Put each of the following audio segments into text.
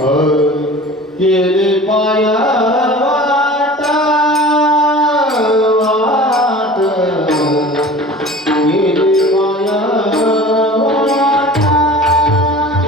केले पाया वाटा वाट केले पाया वाटा वाट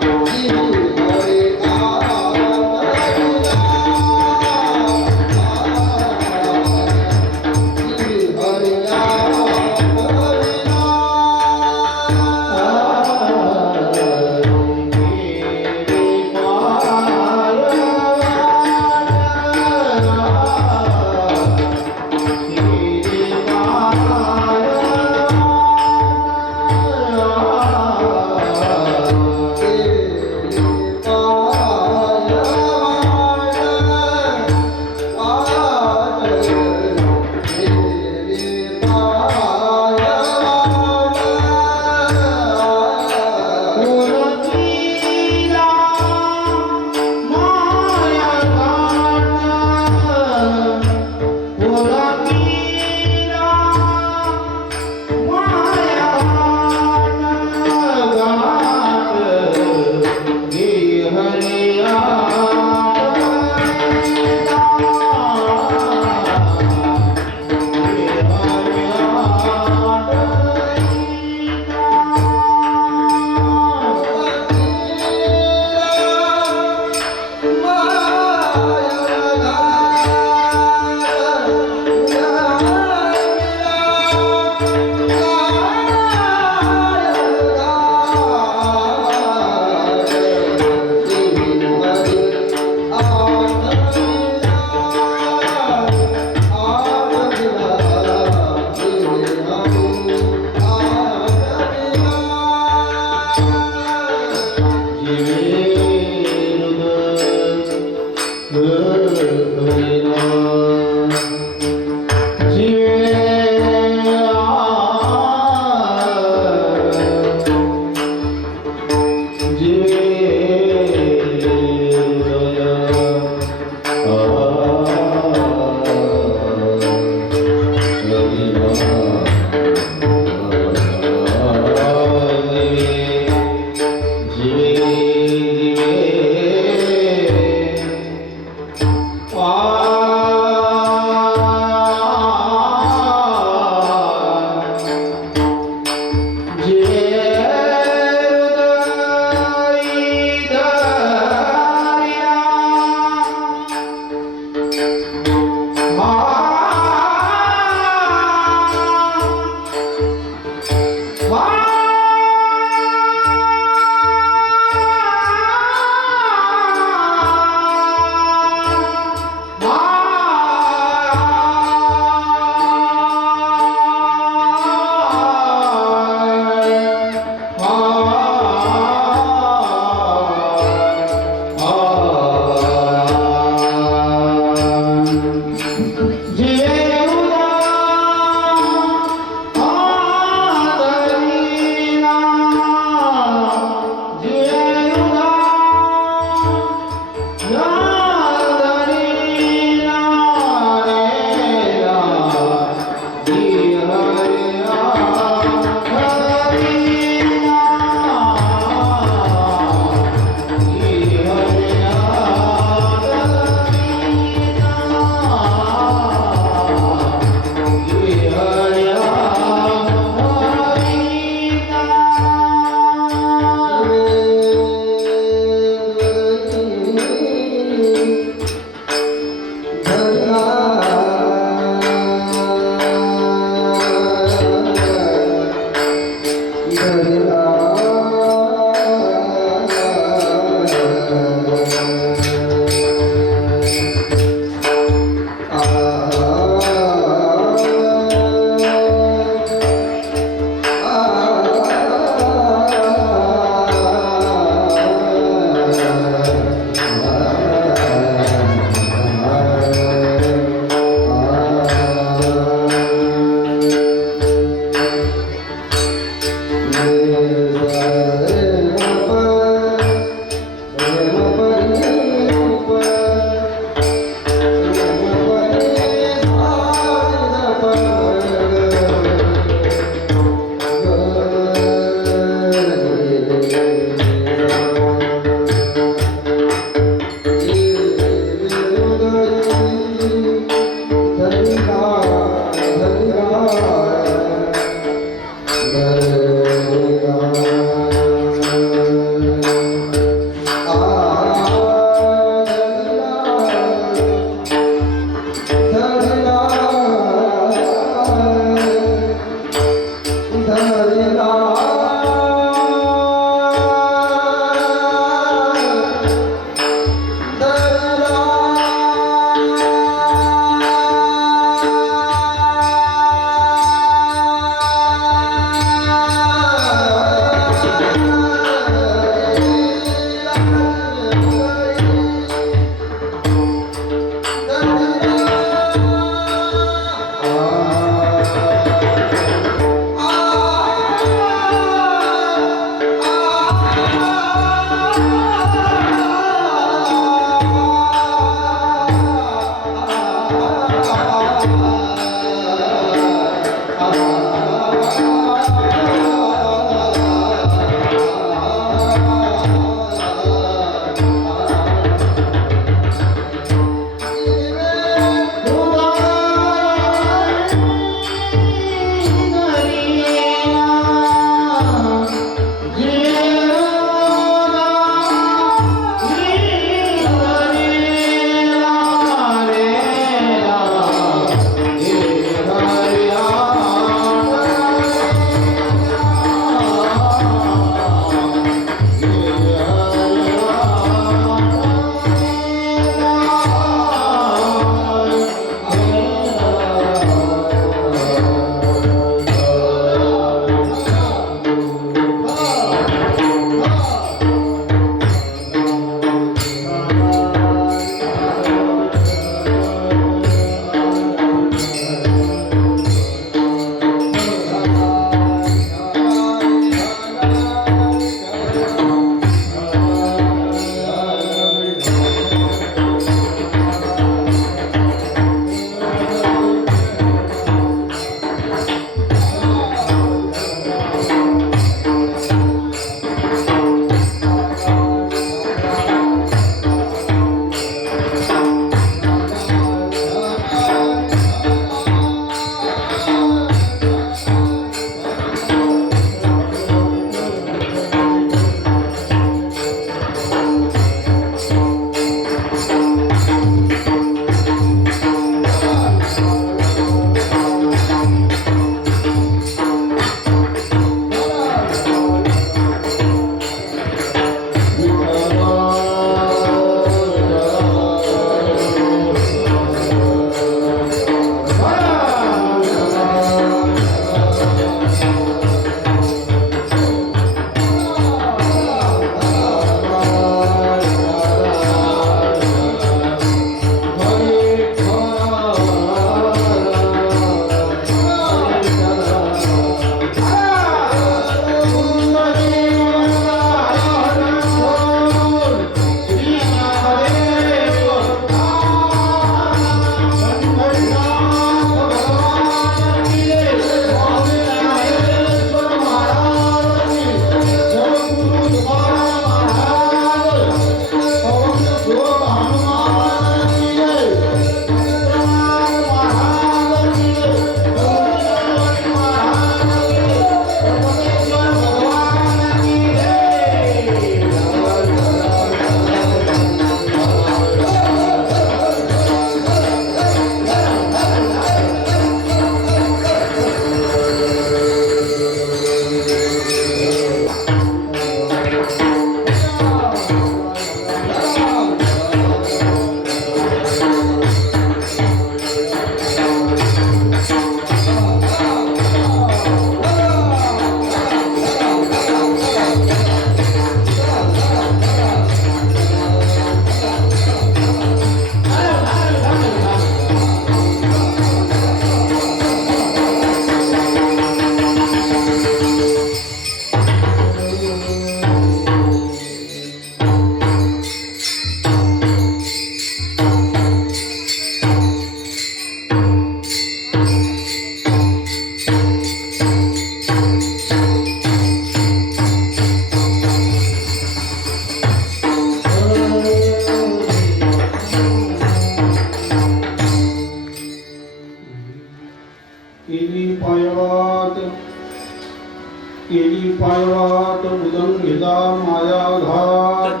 केली पायवाट उदंगिला माया घाट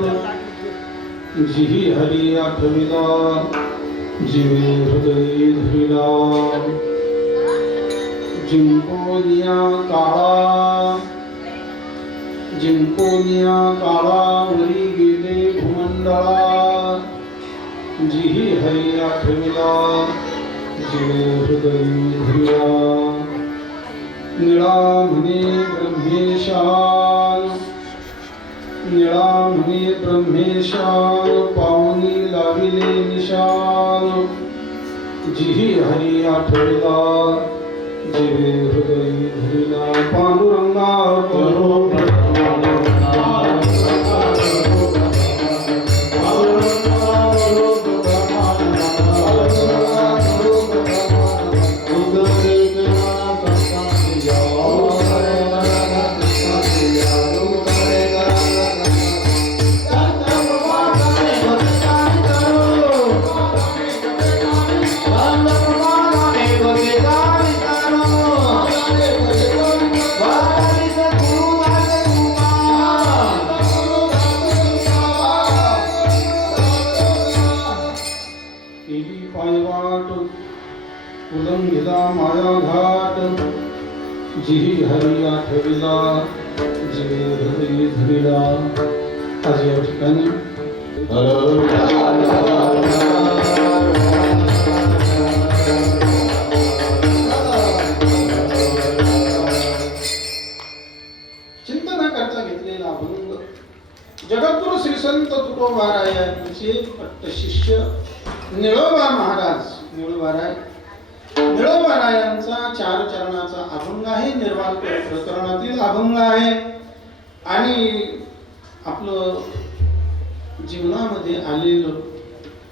जिही हरी आठविला जीवे हृदयी धरिला जिंकोनिया काळा वरी गेले भूमंडळा जिही हरी आठविला जीवे हृदयी धरिला निळा म्हणे ब्रह्मेशान पावनी लाविले निशान जिही हरी आठवला जीवे हृदयी धरिला पांडुरंगा करो उलंघिला माया घाट जिही हरी आठविला जीवे हृदयी धरिला. आज या ठिकाणी चिंतनाकरता घेतलेला अभंग जगद्गुरु श्री संत तुकोबारायांचे पट्टशिष्य निळोबा महाराज निळोबारायांचा 4 चरणाचा अभंग आहे. निर्वाल प्रकरणातील अभंग आहे आणि आपलं जीवनामध्ये आलेलं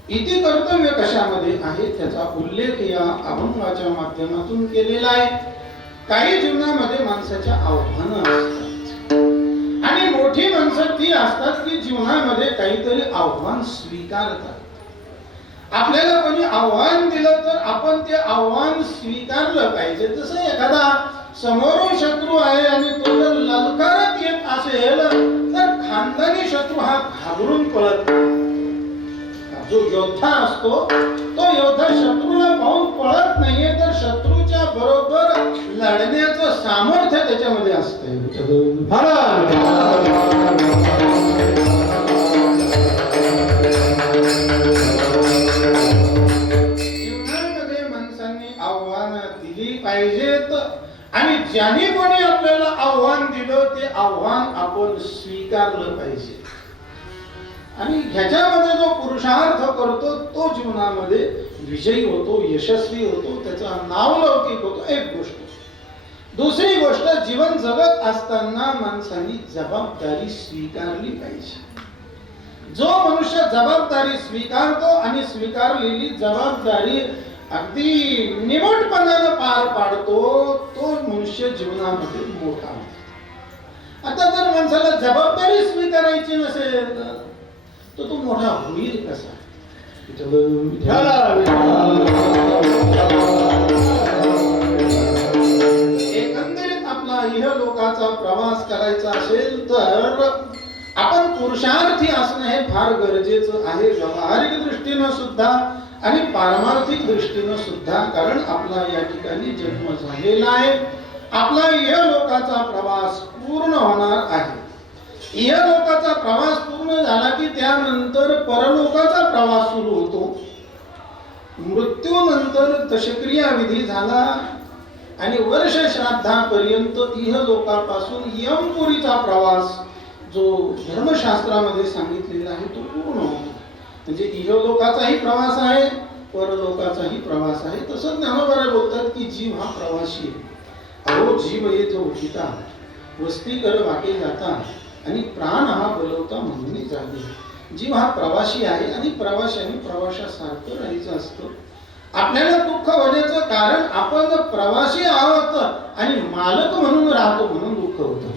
इति कर्तव्य कशामध्ये आहे त्याचा उल्लेख या अभंगाच्या माध्यमातून केलेला आहे. काही जीवनामध्ये माणसाच्या आव्हानं असतात आणि मोठी माणसं ती असतात की जीवनामध्ये काहीतरी आव्हान स्वीकारतात. आपल्याला कोणी आव्हान दिलं तर आपण ते आव्हान स्वीकारलं पाहिजे. जसं एखादा समोरून शत्रू आहे आणि तो जर ललकारत येत असेल तर खानदानी शत्रू हा घाबरून पळत. जो योद्धा असतो तो योद्धा शत्रूला पाहून पळत नाहीये तर शत्रूच्या बरोबर लढण्याचं सामर्थ्य त्याच्यामध्ये असते. जीवनामध्ये माणसांनी आव्हान दिली पाहिजेत आणि ज्याने कोणी आपल्याला आव्हान दिलं ते आव्हान आपण स्वीकारलं पाहिजे आणि ह्याच्यामध्ये जो पुरुषार्थ करतो तो जीवनामध्ये विजयी होतो, यशस्वी होतो, त्याचा नावलौकिक होतो. एक गोष्ट. दुसरी गोष्ट, जीवन जगत असताना माणसांनी जबाबदारी स्वीकारली पाहिजे. जो मनुष्य जबाबदारी स्वीकारतो आणि स्वीकारलेली जबाबदारी अगदी निमूटपणाने पार पाडतो तो मनुष्य जीवनामध्ये मोठा होतो. आता जर माणसाला जबाबदारी स्वीकारायची नसेल तर तो मोठा होईल कसा? एकंदरीत आपला इहलोकाचा प्रवास करायचा असेल तर आपण पुरुषार्थी असणं हे फार गरजेचं आहे, व्यावहारिक दृष्टीनं सुद्धा आणि पारमार्थिक दृष्टीनं सुद्धा. कारण आपला या ठिकाणी जन्म झालेला आहे. आपला इहलोकाचा प्रवास पूर्ण होणार आहे. इहलोकाचा प्रवास पूर्ण झाला की त्यानंतर परलोकाचा प्रवास सुरू होतो. मृत्यूनंतर दशक्रिया विधी झाला आणि वर्ष श्राद्धापर्यंत इहलोकापासून यमपुरीचा प्रवास जो धर्मशास्त्रामध्ये सांगितलेला आहे तो पूर्ण होतो. म्हणजे इहलोकाचाही प्रवास आहे, परलोकाचाही प्रवास आहे. तसं ज्ञानोबा बोलतात की जीव हा प्रवासी आहे. अहो जीव येतो उठिता, वस्ती कर वाटे जाता आणि प्राण हा बोलवता म्हणून जागे. जीव हा प्रवासी आहे आणि प्रवाशाने प्रवाशासारखं राहायचं असतं. आपल्याला दुःख होण्याचं कारण आपण प्रवासी आहोत आणि मालक म्हणून राहतो म्हणून दुःख होतं.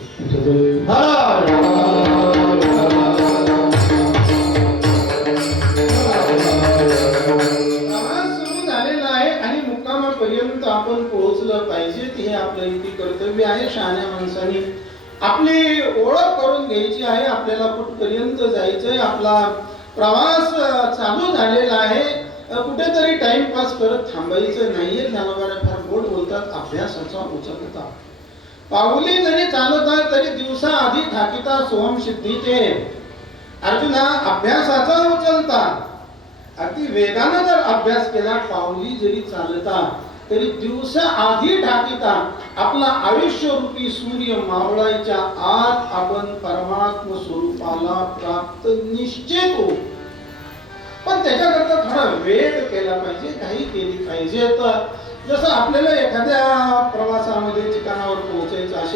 प्रवास सुरू झालेला आहे आणि मुक्कामापर्यंत आपण पोहोचलं पाहिजे. हे आपलं इथे कर्तव्य आहे. शहाण्या माणसाने आपली ओळख करून घ्यायची आहे. आपल्याला कुठपर्यंत जायचंय, आपला प्रवास चालू झालेला आहे. कुठेतरी टाइमपास करत थांबायचं नाहीये. ज्ञानोबा फार गोड बोलतात, अभ्यासाचा उचलता पाऊली जरी चालता तरी दिवसा आधी ठाकिता सोहम सिद्धीचे. अर्जुना अभ्यासाचा उचलता अति वेगाने जर अभ्यास केला, पाऊली जरी चालता तरी दिवसा आधी ठाकिता आपला आयुष्य रूपी सूर्य मावळायच्या आत आपण परमात्म स्वरूपाला प्राप्त निश्चित हो. पण त्याच्याकरता थोडा वेळ केला पाहिजे, काही केली पाहिजे. तर जसं आपल्याला एखाद्या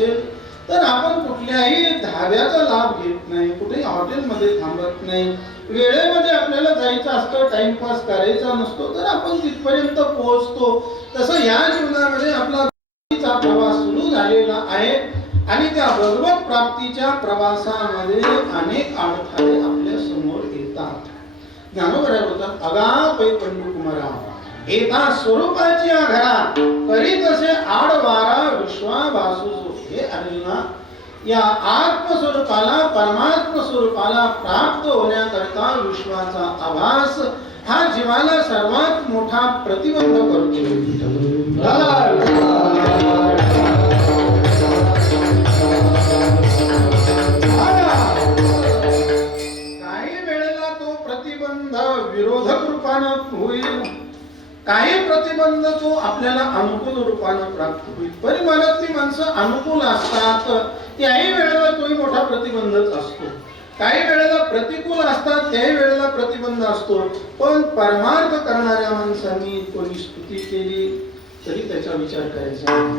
असेल तर आपण कुठल्याही धाब्याचा लाभ घेत नाही, कुठेही हॉटेलमध्ये थांबत नाही. वेळेमध्ये आपल्याला जायचं असतं, टाइमपास करायचा नसतो तर आपण तिथपर्यंत पोहोचतो. तसं या जीवनामध्ये आपला भक्तीचा प्रवास सुरू झालेला आहे आणि त्या भगवत प्राप्तीच्या प्रवासामध्ये अनेक अडथळे आपल्या समोर येतात. ज्ञानोबा बोलतात, अगापै पंडुकुमारा एका स्वरूपाची घरा करीत असे आडवारा विश्वाभासू. हे अर्जुना, या आत्मस्वरूपाला परमात्म स्वरूपाला प्राप्त होण्याकरता विश्वाचा आभास हा जीवाला सर्वात मोठा प्रतिबंध करतो. काही वेळेला तो प्रतिबंध विरोधक रूपानं होईल, काही प्रतिबंध तो आपल्याला अनुकूल रूपानं प्राप्त होईल. परिमाणातली माणसं अनुकूल असतात, त्याही वेळेला तोही मोठा प्रतिबंधच असतो. काही वेळेला प्रतिकूल असतात, त्याही वेळेला प्रतिबंध असतो. पण परमार्थ करणाऱ्या माणसांनी कोणी स्तुती केली तरी त्याचा विचार करायचा नाही,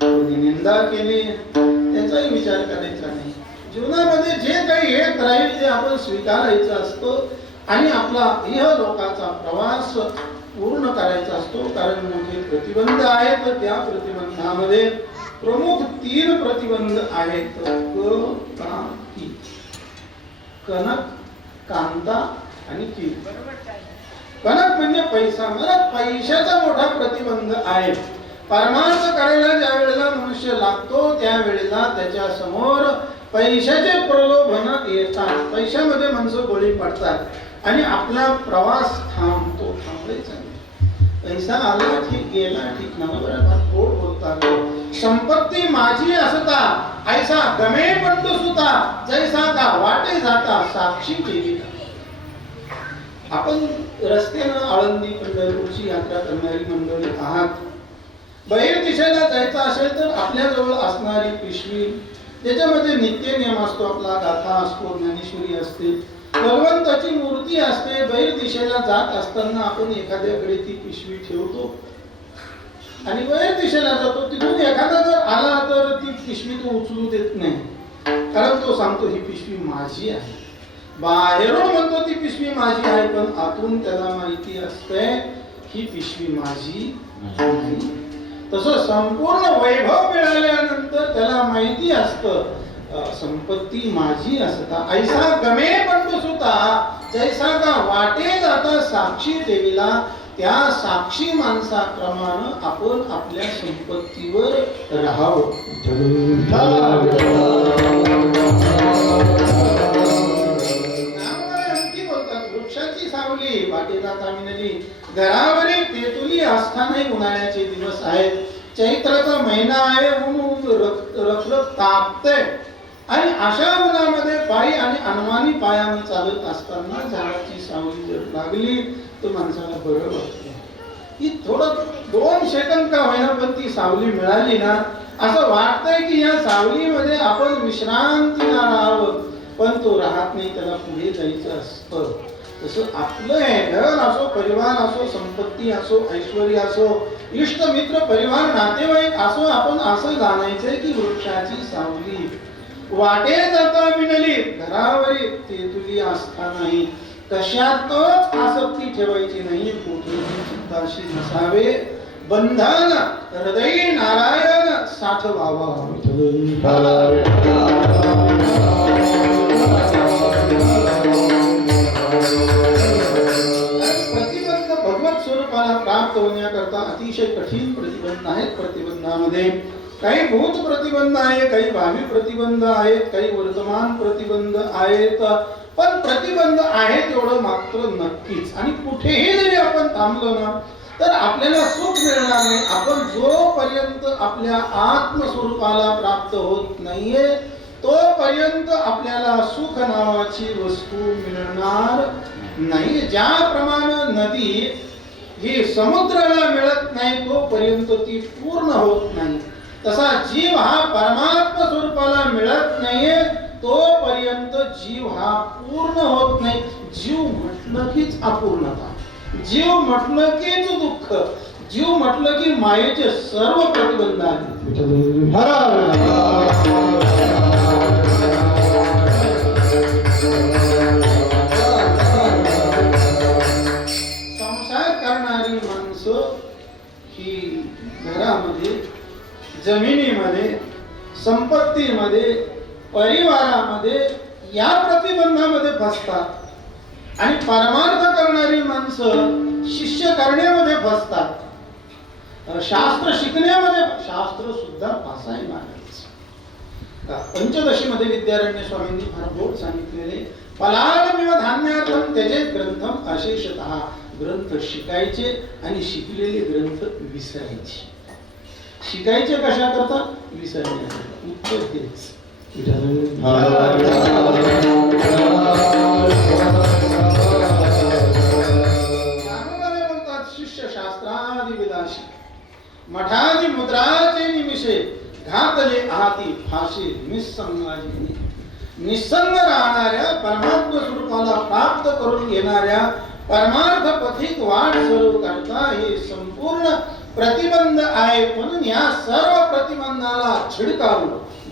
कोणी निंदा केली त्याचाही विचार करायचा नाही. जीवनामध्ये जे काही हे राहील ते आपण स्वीकारायचं असतं आणि आपला इहलोकाचा प्रवास पूर्ण करायचा असतो. कारण मोठे प्रतिबंध आहेत, त्या प्रतिबंधामध्ये प्रमुख 3 प्रतिबंध आहेत. कनक, कांता आणि की. कनक म्हणजे पैसा, मला पैशाचा मोठा प्रतिबंध आहे. परमार्थ करायला ज्या वेळेला मनुष्य लागतो त्यावेळेला त्याच्या समोर पैशाचे प्रलोभन येतात, पैशामध्ये माणसं बळी पडतात आणि आपला प्रवास थांबतो. थांबवायचा नाही. पैसा आला ठीक, गेला ठीक, ना बरोबर गोड बोलतात. संपत्ती माझी असता ऐसा गमे पंड सुता, जैसा का वाटे जाता साक्षी केली. आपण रस्त्यानं आळंदी पंढरपूरची यात्रा करणारी मंडळी आहात. बाहेर दिशेला जायचं असेल तर आपल्याजवळ असणारी पिशवी, त्याच्यामध्ये नित्य नियम असतो, आपला गाथा असतो, ज्ञानेश्वरी असते, भगवंताची मूर्ती असते. बाहेर दिशेला जात असताना आपण एखाद्याकडे ती पिशवी ठेवतो आणि बाहेर दिशेला जातो. तिथून एखादा जर आला तर ती पिशवी तो उचलू देत नाही, कारण तो सांगतो ही पिशवी माझी आहे. बाहेरून म्हणतो ती पिशवी माझी आहे, पण आतून त्याला माहिती असते ही पिशवी माझी नाही. तसं संपूर्ण वैभव मिळाल्यानंतर त्याला माहिती असतं संपत्ती माझी असता ऐसा गमे पण सुता, जैसा का वाटे जाता साक्षी ठेविला. त्या साक्षी माणसाप्रमाणे आपण आपल्या संपत्तीवर राहावं. वृक्षाची सावली वाटे जाता मिळाली, घरावरील तेतुली असतानाही उन्हाळ्याचे दिवस आहेत. चैत्राचा महिना आहे, ऊन रखरख तापते आणि अशा उन्हामध्ये पायी आणि अनवाणी पायाने चालत असताना झाडाची सावली जर लागली तर माणसाला बरं वाटतं. ही थोडं 2 सेकंद का होईना पण ती सावली मिळाली ना, असं वाटतंय की या सावलीमध्ये आपण विश्रांतीला राहावं, पण तो राहत नाही, त्याला पुढे जायचं असतं. तसं आपलं आहे, घर असो, परिवार असो, संपत्ती असो, ऐश्वर्य असो, इष्ट मित्र परिवार नातेवाईक असो, आपण असं जाणायचंय की वृक्षाची सावली वाटे जाता मिळाली, घरावरी तेतुली असतानाही कशातच आसक्ती ठेवायची नाही. कुठेही चित्ताशी नसावे बंधन, हृदयी नारायण साठवावा. प्रतिबंध भगवत स्वरूपाला प्राप्त होण्याकरता अतिशय कठीण प्रतिबंध आहेत. प्रतिबंधामध्ये काही भूत प्रतिबंध आहे, काही भावी प्रतिबंध आहेत, काही वर्तमान प्रतिबंध आहेत. पण प्रतिबंध आहेत एवढं मात्र नक्कीच. आणि कुठेही जरी आपण थांबलो ना तर आपल्याला सुख मिळणार नाही. आपण जोपर्यंत आपल्या आत्मस्वरूपाला प्राप्त होत नाहीये तोपर्यंत आपल्याला सुख नावाची वस्तू मिळणार नाही. ज्याप्रमाणे नदी ही समुद्राला मिळत नाही तोपर्यंत ती पूर्ण होत नाही, तसा जीव हा परमात्मा स्वरूपाला मिळत नाहीये तोपर्यंत जीव हा पूर्ण होत नाही. जीव म्हटलं कीच अपूर्णता, जीव म्हटलं कीच दुःख, जीव म्हटलं की मायेचे सर्व प्रतिबंध आहेत. जमिनीमध्ये, संपत्तीमध्ये, परिवारामध्ये या प्रतिबंधामध्ये फसतात आणि परमार्थ करणारी माणसं शिष्य करण्यामध्ये फसतात, शास्त्र शिकण्यामध्ये. शास्त्र सुद्धा फासाय मागायचं. पंचदशीमध्ये विद्यारण्य स्वामींनी फार गोड सांगितलेले, पलालमिव धान्यार्थम त्यजेत ग्रंथम अशेषतः. ग्रंथ शिकायचे आणि शिकलेले ग्रंथ विसरायचे. शिकायचे कशा करता? विसरण्याकरता. उत्तर तेच. बोलतात शिष्य शास्त्रादि विलाशी, मठादी मुद्राचे निमिषे, घातले आहाती फाशी निसंगाची. निसंग राहणाऱ्या परमात्म स्वरूपाला प्राप्त करून घेणाऱ्या परमार्थ पथिक वाट सुरू करता हे संपूर्ण प्रतिबंध आहे. म्हणून या सर्व प्रतिबंधाला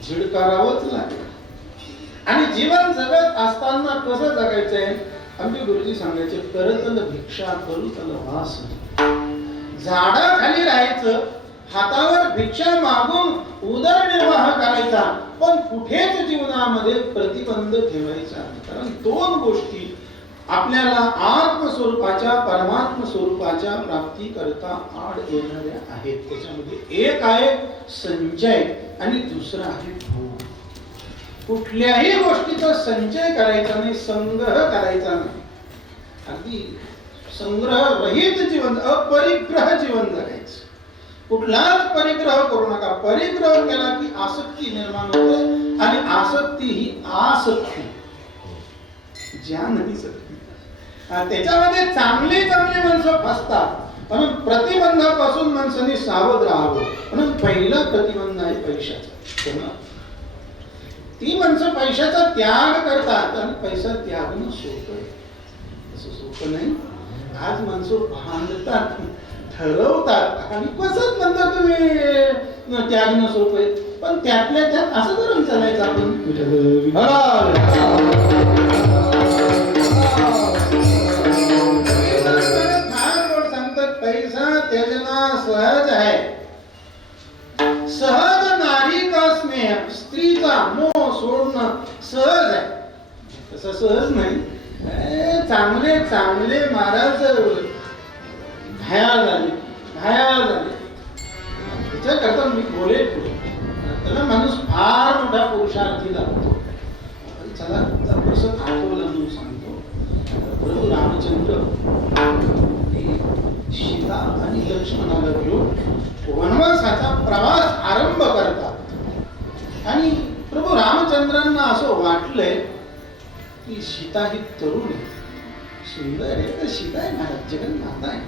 झिडकारावंच लागेल. आणि जीवन जगत असताना कसं जगायचंय? आमचे गुरुजी सांगायचे, करतल भिक्षा करू तल वास. झाडाखाली राहायचं, हातावर भिक्षा मागून उदरनिर्वाह करायचा, पण कुठेच जीवनामध्ये प्रतिबंध ठेवायचा. कारण दोन गोष्टी आपल्याला आत्मस्वरूपाच्या, परमात्म स्वरूपाच्या प्राप्ती करता आड येणाऱ्या आहेत. त्याच्यामध्ये एक आहे संचय आणि दुसरा आहे भोग. कुठल्याही गोष्टीचा संचय करायचा नाही, संग्रह करायचा नाही. अगदी संग्रह रहित जीवन, अपरिग्रह जीवन जगायचं. कुठलाच परिग्रह करू नका. परिग्रह केला की आसक्ती निर्माण होते आणि आसक्ती ही आसक्ती, ज्ञान ही सक्ती. त्याच्यामध्ये चांगली चांगली माणसं फसतात. म्हणून प्रतिबंधापासून माणसांनी सावध राहावं. म्हणून पहिला प्रतिबंध आहे पैशाचा. ती माणसं पैशाचा त्याग करतात आणि पैसा त्यागणं सोपं आहे. असं सोपं नाही. आज माणसं भांडतात, ठरवतात आणि कसं नंतर तुम्ही त्यागणं सोपं आहे. पण त्यातल्या त्यात असं करून चालायचं आपण. पैसा त्याजना सहज आहे. सहज नारी का स्नेह, स्त्रीचा मोह सोडणं सहज आहे. तसं सहज नाही. चांगले चांगले महाराज घायाळ झाले. त्याच्याकरता मी बोलेल पुढे. त्याला माणूस फार मोठा पुरुषार्थी लागतो. चला प्रसंग आठवला म्हणून सांगतो. प्रभू रामचंद्र सीता आणि लक्ष्मणाला घेऊन वनवासाचा प्रवास आरंभ करतात. आणि प्रभू रामचंद्रांना असं वाटलंय की सीता ही तरुण आहे, सुंदर आहे. तर सीता आहे महाराज, जगन्नाथ आहे.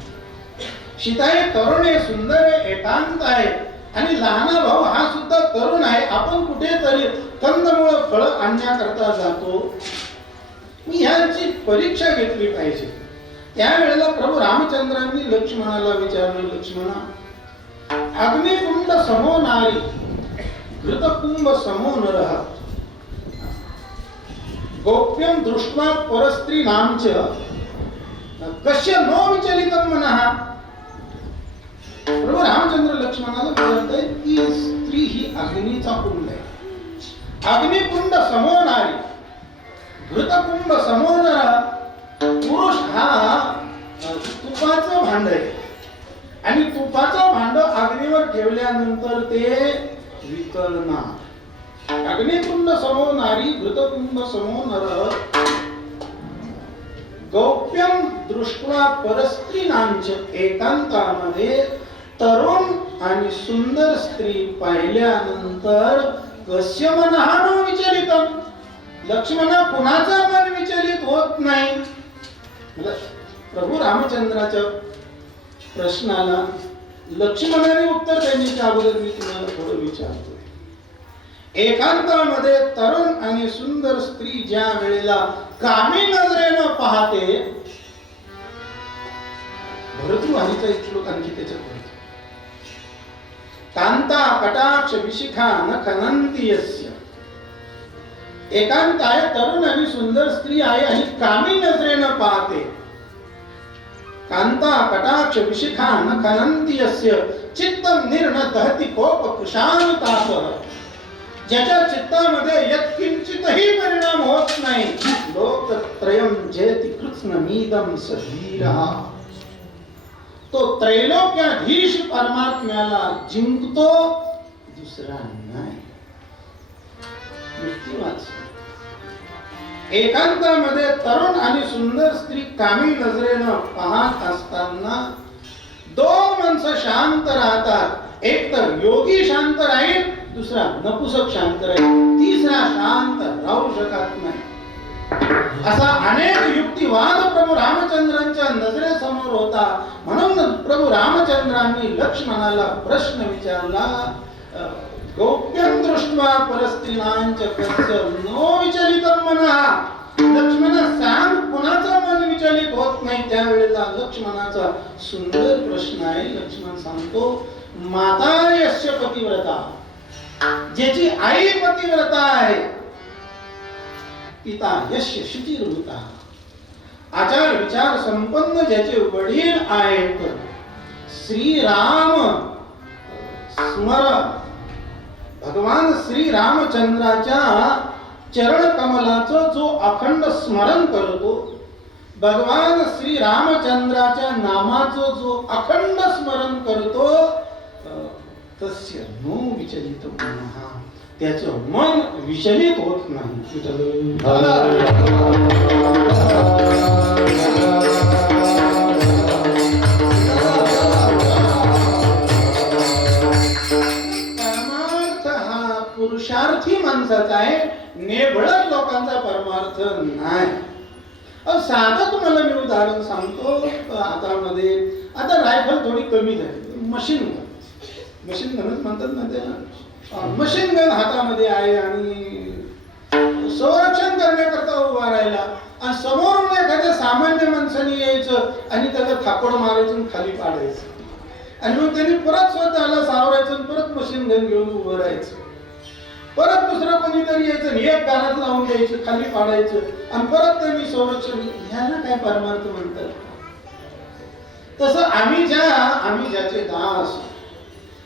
सीता ही तरुण आहे, सुंदर आहे, एकांत आहे. आणि लहान भाऊ हा सुद्धा तरुण आहे. आपण कुठेतरी कंदमुळ फळ आणण्याकरता जातो. मी ह्यांची परीक्षा घेतली पाहिजे. त्यावेळेला प्रभू रामचंद्रांनी लक्ष्मणाला विचारलं, लक्ष्मणा, अग्निकुंड समो नारी, घृतकुंभ समो नरः, गोप्यम दृष्ट्वा परस्त्रीणांच कस्य नो विचलितं मनः. प्रभू रामचंद्र लक्ष्मणाला विचारतायत की स्त्री ही अग्नीचा कुंड आहे. अग्निकुंड समो नारी, घृतकुंभ समो नरः. पुरुष हा तुपाचं भांड आहे आणि तुपाचं भांड अग्नीवर ठेवल्यानंतर ते वितळणार. अग्निकुंड समो नारी, घृतकुंभ समो नरः, गौप्यम दृष्ट्वा परस्त्रीणांच. एकांतामध्ये तरुण आणि सुंदर स्त्री पाहिल्यानंतर कस्य मनः न विचलितं. लक्ष्मणा, कुणाचा मन विचलित होत नाही. प्रभू रामचंद्राच्या प्रश्नाला लक्ष्मणाने उत्तर देण्याच्या अगोदर मी तुम्हाला थोडं विचारतोय. एकांतामध्ये तरुण आणि सुंदर स्त्री ज्या वेळेला कामी नजरेनं पाहते, भरतृहरीचा एक श्लोक आणखी त्याच्यात बोलतो. कांता कटाक्ष विशिखा न खनंती यस्य. एकांत आहे, तरुण आणि सुंदर स्त्री आहे आणि कामी नजरेनं पाहते. कांता कटाक्ष विशिखा न खनंती यस्य चित्त निर्न दहती कोप कृशानुताप, ज्याच्या चित्तामध्ये यत्किंचितही परिणाम होत नाही, लोकत्रयं जयति कृत्स्नमीदं सधीरः, तो त्रैलोक्याधीश परमात्म्याला जिंकतो, दुसरा नाही. नुसती वाच. एकांतामध्ये तरुण आणि सुंदर स्त्री कामी नजरेनं पाहत असताना दोन माणसं शांत राहतात. एक तर योगी शांत राहील, दुसरा नपुसक शांत राहील, तिसरा शांत राहू शकत नाही. असा अनेक युक्तिवाद प्रभू रामचंद्रांच्या नजरेसमोर होता. म्हणून प्रभू रामचंद्रांनी लक्ष्मणाला प्रश्न विचारला, गौप्यं दृष्ट्वा परस्त्रीणांच कस्य नो विचलितं मनः. लक्ष्मण सांग, कुणाचं मन विचलित होत नाही. त्यावेळेला लक्ष्मणाचा सुंदर प्रश्न आहे. लक्ष्मण सांगतो, माता यस्य पतिव्रता, ज्याची आई पतिव्रता आहे, पिता यस्य शुचिर्भूता, आचार विचार संपन्न ज्याचे वडील आहेत, श्रीराम स्मर, भगवान श्री रामचंद्राच्या चरण कमलाचं जो अखंड स्मरण करतो, भगवान श्री रामचंद्राच्या नामाचं जो अखंड स्मरण करतो, तस्य नो विचलित मनः, त्याचं मन विचलित होत नाही. परमार्थ हा पुरुषार्थी माणसाचा आहे, नेभळक लोकांचा परमार्थ नाही. साधं तुम्हाला मी उदाहरण सांगतो. आता रायफल थोडी कमी झाली, मशीन गनच म्हणतात ना त्याला. मशीन गन हातामध्ये आहे आणि संरक्षण करण्याकरता उभा राहिला, आणि समोरून एखाद्या सामान्य माणसाने यायचं आणि त्याला थापड मारायचं आणि खाली पाडायचं, आणि मग त्यांनी परत स्वतःला सावरायचं, परत मशीन गन घेऊन उभं राहायचं. परत दुसरं कोणीतरी यायचं आणि एक गाण्यात लावून द्यायचं, खाली पाडायचं, आणि परत त्यांनी संरक्षण. ह्याला काय परमार्थ म्हणतात? तसं आम्ही ज्याचे दास,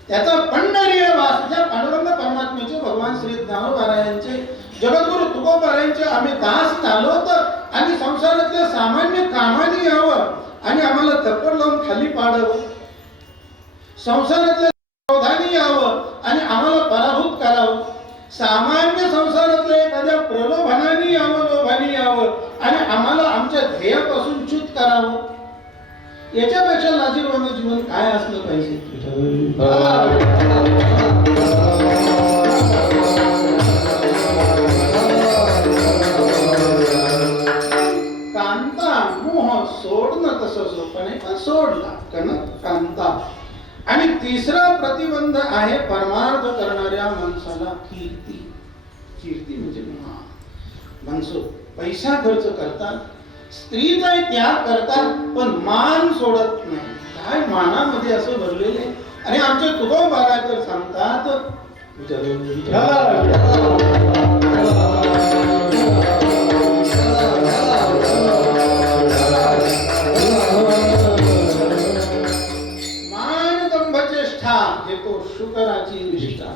त्याचा पंढरीय वास, ज्या पांडुरंग परमात्म्याचे, भगवान श्री ज्ञानोबारायांचे, जगद्गुरु तुकोबारायांचे आम्ही दास झालो, तर आणि संसारातल्या सामान्य कामाने यावं आणि आम्हाला थप्पड लावून खाली पाडावं, संसारातल्या क्रोधाने यावं आणि आम्हाला पराभूत करावं, सामान्य संसारातल्या एखाद्या प्रलोभनाने यावं, लोभाने यावं आणि आम्हाला आमच्या ध्येयापासून च्युत करावं, याच्यापेक्षा लाजीरवाणं जीवन काय असलं पाहिजे? कांता मोह सोडणं तसं सोपं नाही, पण सोडला कारण कांता. आणि तिसरा प्रतिबंध आहे परमार्थ करणाऱ्या माणसाला कीर्ती. कीर्ती म्हणजे माणसं पैसा खर्च करतात, स्त्रीचा त्याग करतात, पण मान सोडत नाही. काय मानामध्ये असं भरलेले. आणि आमचे तुकोबा तर सांगतात, मान दंभ चेष्टा हे तो शुकराची निष्ठा.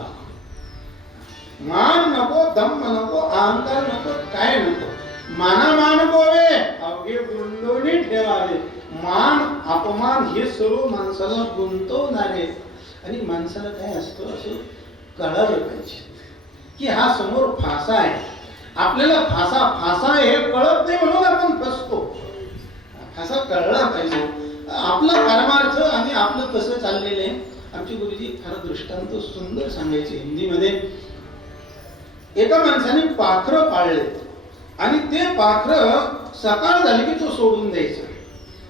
मान नको, दंभ नको, अहंकार नको, काय नको. मान गोवे अवघे गुंडोनी ठेवावे. मान अपमान हे सर्व माणसाला गुंतवणारे. आणि माणसाला काय असतं असं कळालं पाहिजे की हा समोर फासा आहे. आपल्याला फासा हे कळत नाही म्हणून आपण फसतो. फासा कळला पाहिजे. आपला परमार्थ आणि आपलं कसं चाललेलं आहे. आमचे गुरुजी फार दृष्टांत सुंदर सांगायचे हिंदीमध्ये. एका माणसाने पाखरं पाळलेत आणि ते पाखरं सकाळ झाली की तो सोडून द्यायचं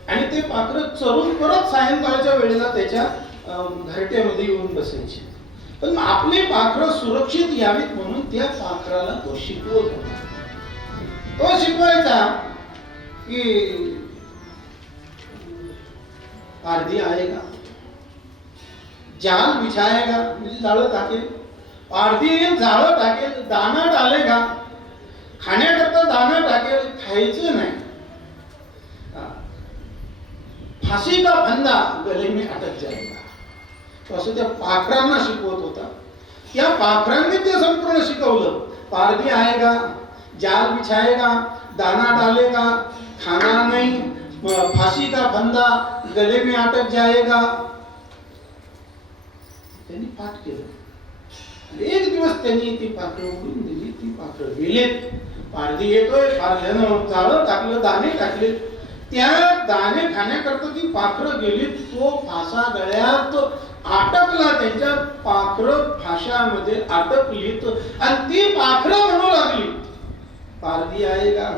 आणि ते पाखरं चरून परत सायंकाळच्या वेळेला त्याच्या घरट्यामध्ये येऊन बसायचे. पण आपली पाखरं सुरक्षित यावीत म्हणून त्या पाखराला तो शिकवत होता. तो शिकवायचा की आरधी आएगा, जाल बिछाएगा म्हणजे जाळं टाकेल, आरधी जाळं टाकेल, दाना डालेगा, खाण्याकरता दाना टाकेल, खायचं नाही. फांसी का फंदा गले में अटक जाएगा. तो असं त्या पाखरांना शिकवत होता. त्या पाखरांनी ते संपूर्ण शिकवलं. पारधी आएगा, जाल बिछाएगा, दाना डालेगा, खाना नहीं, फांसी का फंदा गले में अटक जाएगा. त्यांनी पाठ केलं. एक दिवस त्यांनी ती पाखरं उडून दिली. ती पाखरं गेलीत. पारधी येतोय, पारध्यानं जाळं टाकलं, दाणे टाकले. त्या दाणे खाण्याकरता ती पाखरं गेली. तो फासा गळ्यात अटकला. त्यांच्या पाखरं फाशामध्ये अटकलीत आणि ती पाखरं म्हणू लागली, पारधी आएगा,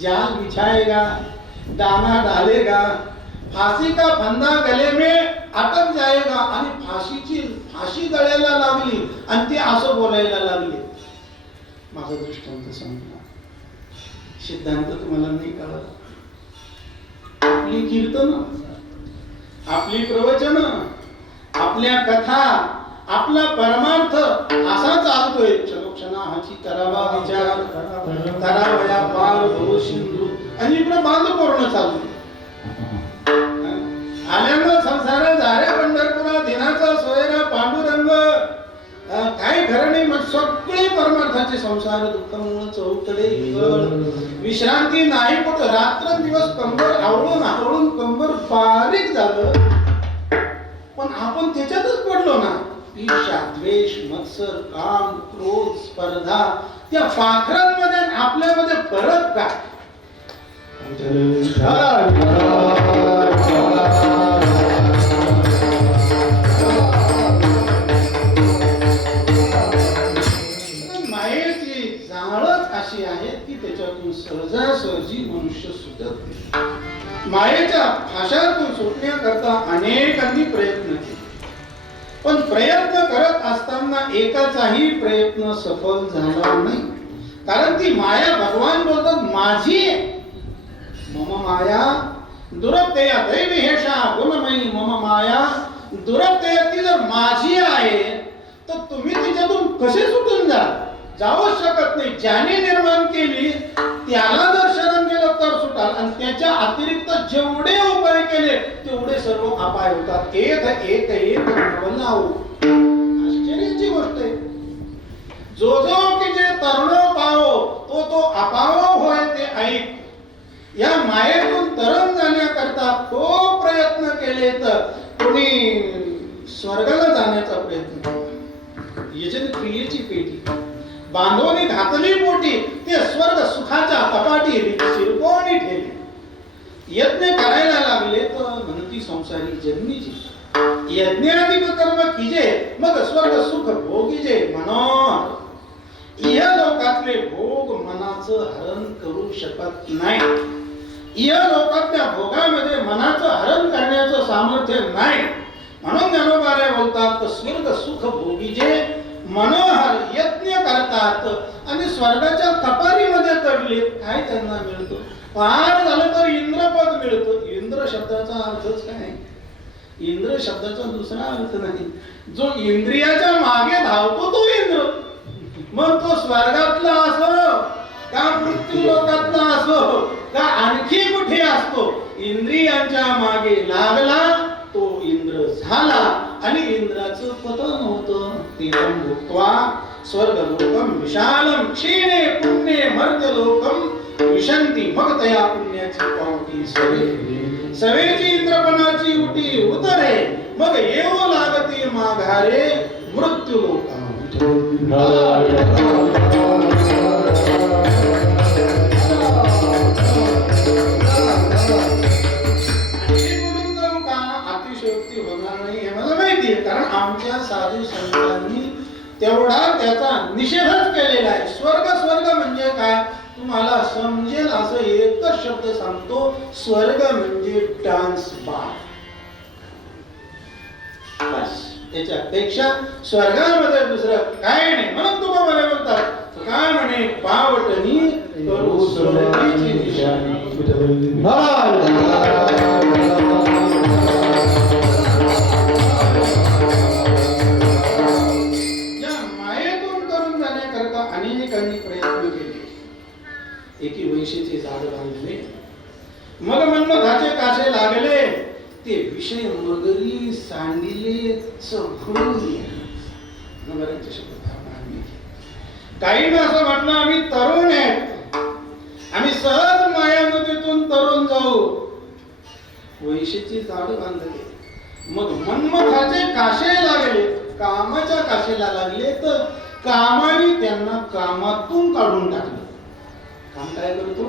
जाल बिछाएगा, दाना डालेगा, फांसी का फंदा गले में अटक जाएगा. आणि फाशी गळ्याला लागली आणि ती असं बोलायला लागली. माझा दृष्टांत संपला. सिद्धांत तुम्हाला नाही कळला. आपली कीर्तन, आपली प्रवचन, आपल्या कथा, आपला परमार्थ असा चालतोय. क्षणोक्षणा हाची करावा विचार, करावया पार भव सिंधू. आणि इकडे बांध पूर्ण चालू. आल्यानं संसार झारे पंढरपुरा, दिनाचा सोयरा पांडुरंग. काही खरं नाही. मग सगळे परमार्थाचे संसार दुःखामुळे चौकडे विश्रांती नाही. कुठं रात्रंदिवस कंबर आवळून कंबर बारीक झालं. पण आपण त्याच्यातच पडलो ना. ईर्ष्या, द्वेष, मत्सर, काम, क्रोध, स्पर्धा. त्या पाखरांमध्ये आपल्यामध्ये फरक काय? मायेची जाळच अशी आहे की त्याच्यातून सहजासहजी मनुष्य सुटत नाही. मायेच्या फाशातून सुटण्याकरता अनेकांनी प्रयत्न केले. पण प्रयत्न करत असताना एकाचाही प्रयत्न सफल झाला नाही. कारण ती माया, भगवान बोलतात माझी आहे. मम माया दुरत्यया दैविहेषा गुणमयी मम माया दुरत्यया. ती जर माझी आहे तर तुम्ही तिच्यातून कसे सुटून जाऊच शकत नाही. ज्याने निर्माण केली त्याला जर शरण गेलं तर सुटाल. आणि त्याच्या अतिरिक्त जेवढे उपाय केले तेवढे सर्व अपाय होतात. एक नवनाऊ. आश्चर्याची गोष्ट आहे. जो की जे तरुण पावो तो अपावो होय ते ऐक. या मायेतून तरण जाण्याकरता तो प्रयत्न केले तर कोणी स्वर्गाला जाण्याचा प्रयत्न केला. याच्यात क्रियेची पेटी बांधवणी घातली पोटी. ते स्वर्ग सुखाच्या कपाटी शिरकोणी ठेवली. यज्ञ करायला लागले तर म्हणती संसारी जन्मीची. यज्ञाधिक कर्म कीजे मग स्वर्ग सुख भोगीजे. म्हणून इह लोकातले भोग मनाचं हरण करू शकत नाही. इह लोकातल्या भोगामध्ये मनाचं हरण करण्याचं सामर्थ्य नाही. म्हणून ज्ञानोबारे बोलतात स्वर्ग सुख भोगीजे. मनोहर यज्ञ करतात आणि स्वर्गाच्या कपारीमध्ये चढले. काय त्यांना मिळतो? फार झालं तर इंद्रपद मिळतं. इंद्र शब्दाचा अर्थच काय? इंद्र शब्दाचा दुसरा अर्थ नाही. जो इंद्रियाच्या मागे धावतो तो इंद्र. मग तो स्वर्गातला असो का मृत्यू लोकातला असो का आणखी कुठे असतो, इंद्रियांच्या मागे लागला तो इंद्र झाला. आणि इंद्राचं पतन होतं. तीरं भुक्त्वा स्वर्गलोकम विशालम क्षीणे पुण्ये मर्त्यलोकम विशंती. मग तया पुण्याची पावती सवे. सवेची इंद्रपणाची उटी उतरे. मग येऊ लागते माघारे मृत्यू लोका. अतिशयोक्ती होणार नाही हे मला माहिती आहे. कारण आमच्या साधू संतांनी तेवढा त्याचा निषेधच केलेला आहे. स्वर्ग स्वर्ग म्हणजे काय तुम्हाला समजेल असं एकच शब्द सांगतो. स्वर्ग म्हणजे डान्स बार. बस त्याच्यापेक्षा स्वर्गामध्ये दुसरं काय नाही. म्हणून तुम्ही मला बोलतात काय म्हणे पावटणी करू स्वर्गाची निशाणी. या मायेतून करून जाण्याकरता अनेकांनी प्रयत्न केले. एकी वैशीचे झाड बांधले. मग म्हणून घाचे कासे लागले. ते विषय मगरी सांडिले चघळून काही ना असं म्हटलं आम्ही तरुण आहेत, आम्ही सहज माया नदीतून तरुण जाऊ. वैशीची झाड बांधले, मग मनमथाचे काशे लागले, कामाच्या काशेला लागले तर कामाने त्यांना कामातून काढून टाकलं. काम काय करतो?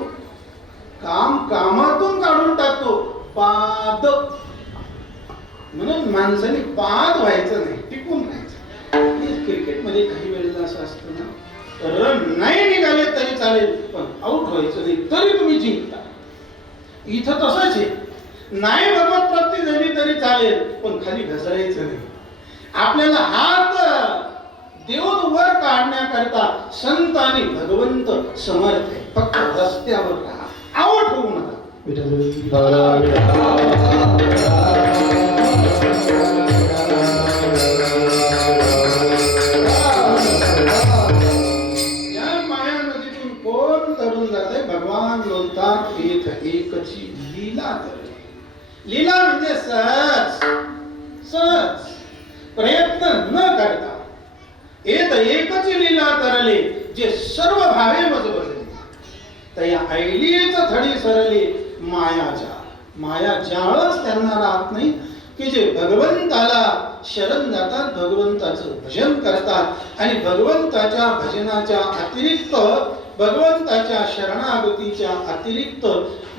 काम कामातून काढून टाकतो. पाद म्हणून माणसाने पाद व्हायचं नाही, टिकून राहायचं. क्रिकेटमध्ये काही वेळेला असं असतं ना, रन नाही निघाले तरी चालेल पण आउट व्हायचं नाही तरी तुम्ही जिंकता. इथं तसंच आहे, नाही भगवत प्राप्ती झाली तरी चालेल पण खाली घसरायचं नाही. आपल्याला हात देऊन वर काढण्याकरता संत आणि भगवंत समर्थ आहे. फक्त रस्त्यावर राहा, आउट होऊ नका. या माया नदीतून कोण तरुण जाते? भगवान बोलतात एक एकची लीला करणे. लीला म्हणजे सहज सहज प्रयत्न न करता एक एकची लीला करले, जे सर्व भावे मज बसले. तया ऐलीच थडी सरले मायाच्या. माया जाळच त्यांना राहत नाही की जे भगवंताला शरण जातात, भगवंताचं भजन करतात आणि भगवंताच्या भजनाच्या अतिरिक्त, भगवंताच्या शरणागतीच्या अतिरिक्त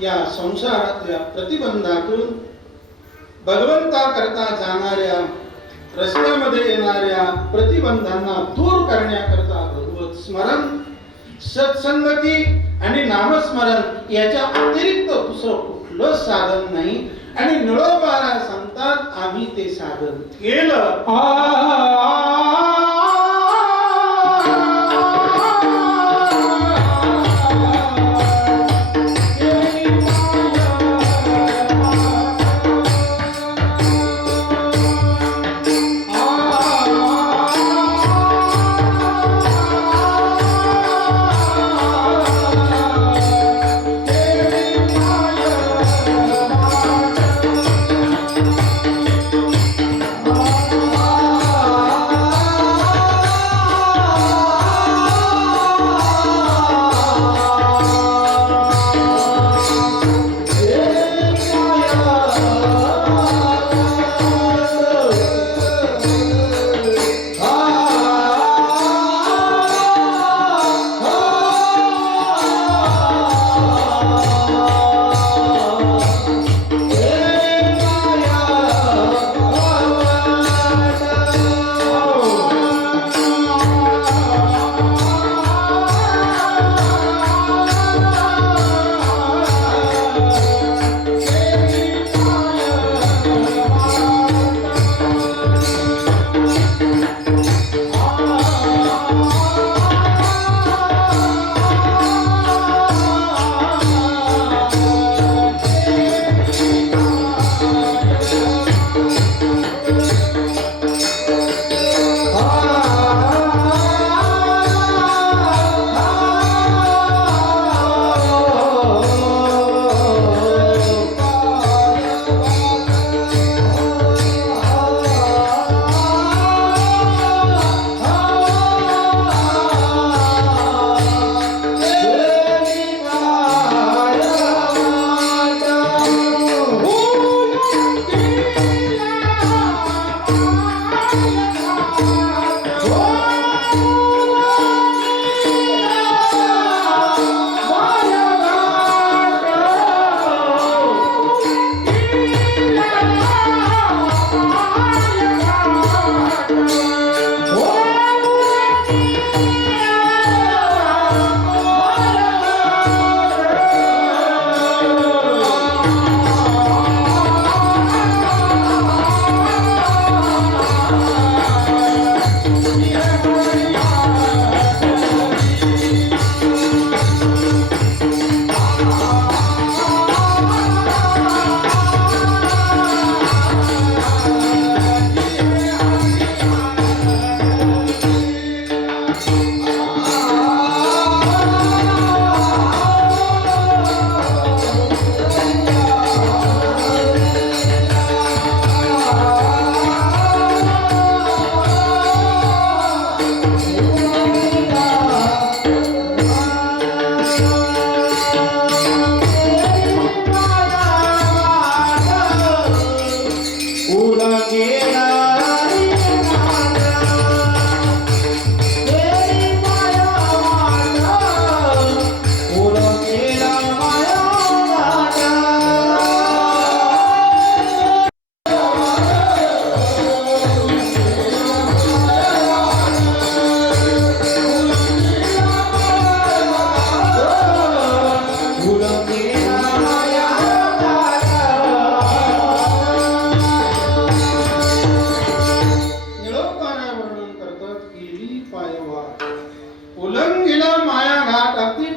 या संसारातल्या प्रतिबंधातून भगवंता करता जाणाऱ्या रस्त्यामध्ये येणाऱ्या प्रतिबंधांना दूर करण्याकरता भगवत स्मरण, सत्संगती आणि नामस्मरण याच्या अतिरिक्त दुसरं कुठलं साधन नाही. आणि नळोबाला सांगतात आम्ही ते साधन केलं.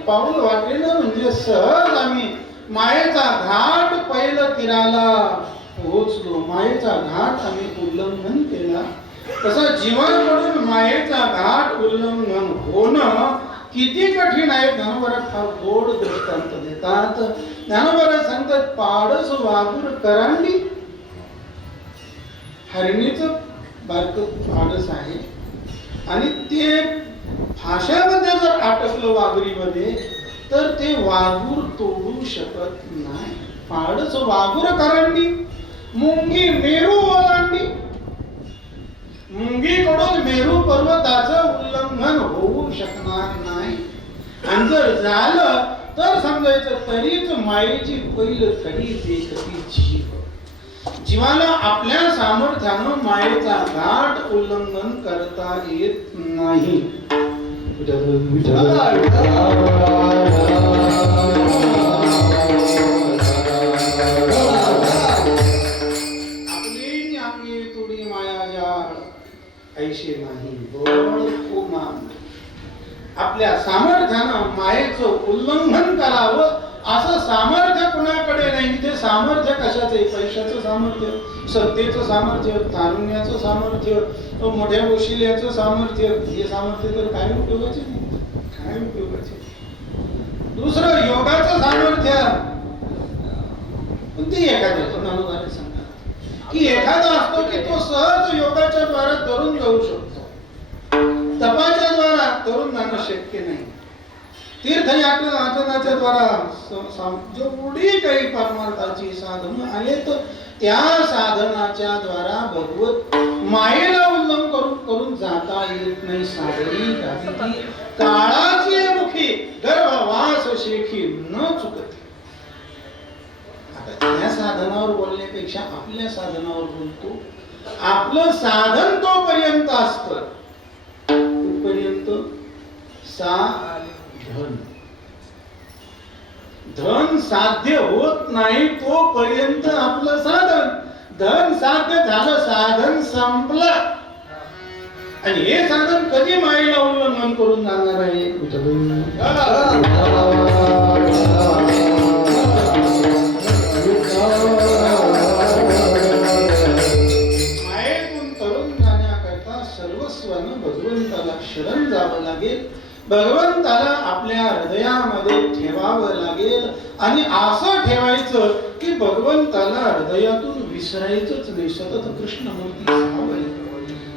पाऊल वाटेलं म्हणजे सहज आम्ही मायेचा घाट पहिलं तीराला पोहोचलो. मायेचा घाट आम्ही उल्लंघन केला. तसं जीवनाकडून मायेचा घाट उल्लंघन होणं किती कठीण आहे. ज्ञानोबा फार गोड दृष्टांत देतात. ज्ञानोबा सांगतात, पाडस वागूर करांडी. हरणीचं बारकं पाडस आहे आणि ते फाशामध्ये जर अटकलं वाघुरीमध्ये तर ते वाघूर तोडू शकत नाही. पाडस वाघूर करांडी, मुंगी मेरू ओलांडी. मुंगीकडून मेरू पर्वताचं उल्लंघन होऊ शकणार नाही. आणि जर झालं तर समजायचं तरीच मायेची पैल कधी देखती जीव. जीवाला आपल्या सामर्थ्यानं मायेचा घाट उल्लंघन करता येत नाही. आपली आम्ही तुडी माया जाळ ऐशी नाही बळ कुमान. आपल्या सामर्थ्यानं मायेचं उल्लंघन करावं असं सामर्थ्य कुणाकडे नाही. ते सामर्थ्य कशाचं आहे? पैशाचं सामर्थ्य, सत्तेचं सामर्थ्य, तारुण्याचं सामर्थ्य, मोठ्या वशिल्याचं सामर्थ्य. हे सामर्थ्य तर काय उपयोगाचे नाही. काय उपयोगाचे? दुसरं योगाचं सामर्थ्य. पण ते एखाद्याचं नानुदारे सांगतात की एखादा असतो की तो सहज योगाच्या द्वारा तरुण जाऊ शकतो. तपाच्या द्वारा तरुण जाणं शक्य नाही. तीर्थयात्रेच्या द्वारा जेवढी काही परमार्थाची साधनं आहेत त्या साधनाच्या द्वारा भगवत मायेला उल्लंघन करून जाता येत नाही. साधनी काळाची मुखी गर्भवास शेखी न चुकते. आता त्या साधनावर बोलण्यापेक्षा आपल्या साधनावर बोलतो. आपलं साधन तोपर्यंत असतं तोपर्यंत धन साध्य होत नाही तोपर्यंत आपलं साधन. धन साध्य झालं, साधन संपलं. आणि हे साधन कधी मायेला उल्लंघन करून जाणार आहे? मायेतून तरुण जाण्याकरता सर्वस्वानं भगवंताला शरण जावं लागेल. भगवंताला आपल्या हृदयामध्ये ठेवावं लागेल. आणि असं ठेवायचं की भगवंताला हृदयातून विसरायचंच नाही. सतत कृष्णमूर्ती सावली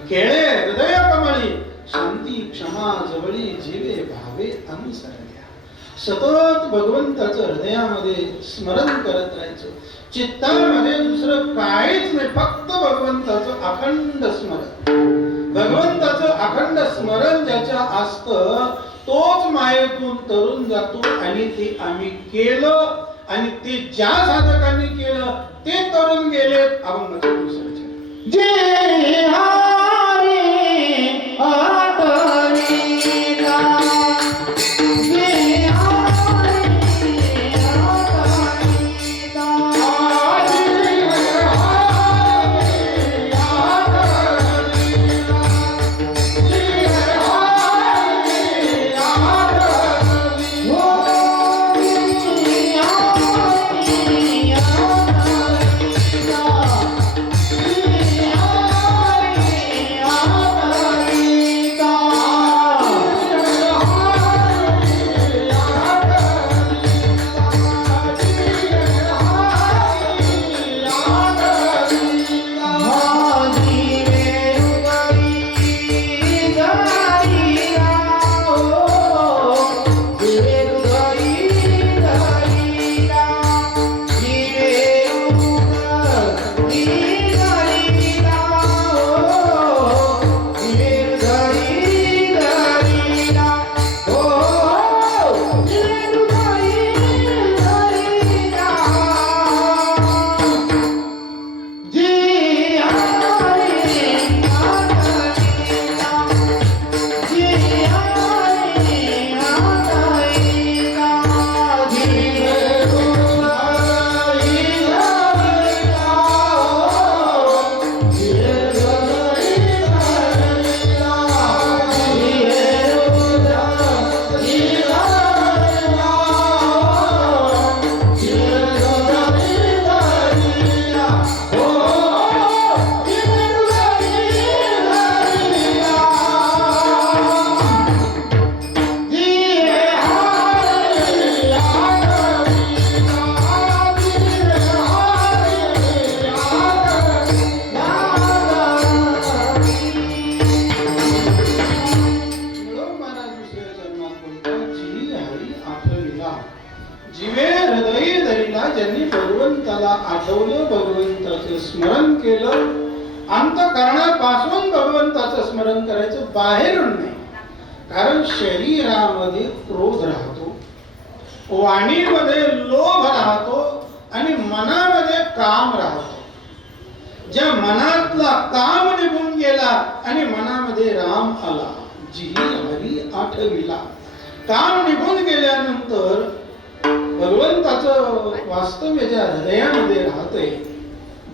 खेळे हृदय कमळी, शांती क्षमा जवळी जीवे भावे अनुसरल्या. सतत भगवंताचं हृदयामध्ये स्मरण करत राहायचं. चित्तामध्ये दुसरं काहीच नाही, फक्त भगवंताचं अखंड स्मरण. भगवंताचं अखंड स्मरण ज्याच्या असतं तोच मायेतून तरुण जातो. आणि ते आम्ही केलं आणि ते ज्या साधकांनी केलं ते तरुण गेलेत. अभंगाच्या दुसऱ्याचे जे हरी आठवणीला, जे हरी आठवणीला, आठवलं, भगवंताचं स्मरण केलं, अंतःकरणापासून भगवंताचं स्मरण करायचं, बाहेरून नाही. कारण शरीरामध्ये क्रोध राहतो, वाणीमध्ये लोभ राहतो आणि मनामध्ये काम राहतो. ज्या मनातला काम निघून गेला आणि मनामध्ये राम आला, जी हरी आठविला. काम निघून गेल्यानंतर भगवंताचं वास्तव्य ज्या हृदयामध्ये राहतंय,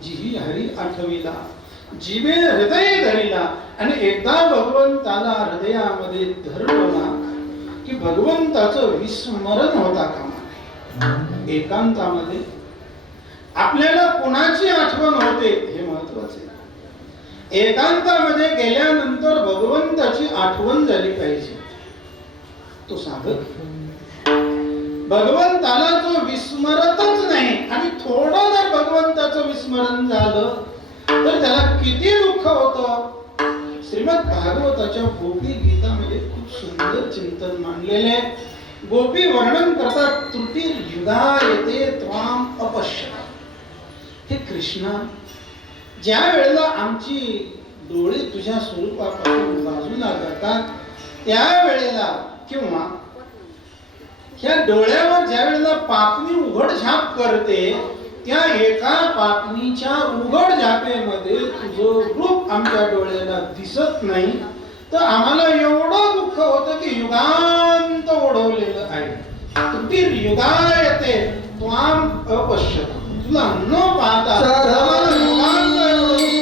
जी हरी आठविला, जीवे हृदय धरिला. आणि एकदा भगवंताला हृदयामध्ये धरलं ना की भगवंताचं विस्मरण होता कामा नये. एकांतामध्ये आपल्याला कोणाची आठवण होते हे महत्वाचे. एकांतामध्ये गेल्यानंतर भगवंताची आठवण झाली पाहिजे. तो साधक भगवंताला जो विस्मरतच नाही आणि थोडं जर भगवंताचं विस्मरण झालं तर त्याला किती दुःख होतं. श्रीमद भागवताच्या गोपी गीतामध्ये खूप सुंदर चिंतन मांडलेले. गोपी वर्णन करतात, त्रुटी युगायते त्वाम अपश्यता. हे कृष्णा, ज्या वेळेला आमची डोळे तुझ्या स्वरूपापासून बाजूला जातात त्यावेळेला, किंवा ह्या डोळ्यावर ज्या वेळेला पापणी उघड झाप करते, त्या एका पापणीच्या उघड झापेमध्ये तुझं रूप आमच्या डोळ्याला दिसत नाही, तर आम्हाला एवढं दुःख होतं की युगांत ओढवलेलं आहे. त्रुटी युगायते त्वाम अपश्यता. तुला न पाहता आम्हाला युगांत एवढं दुःख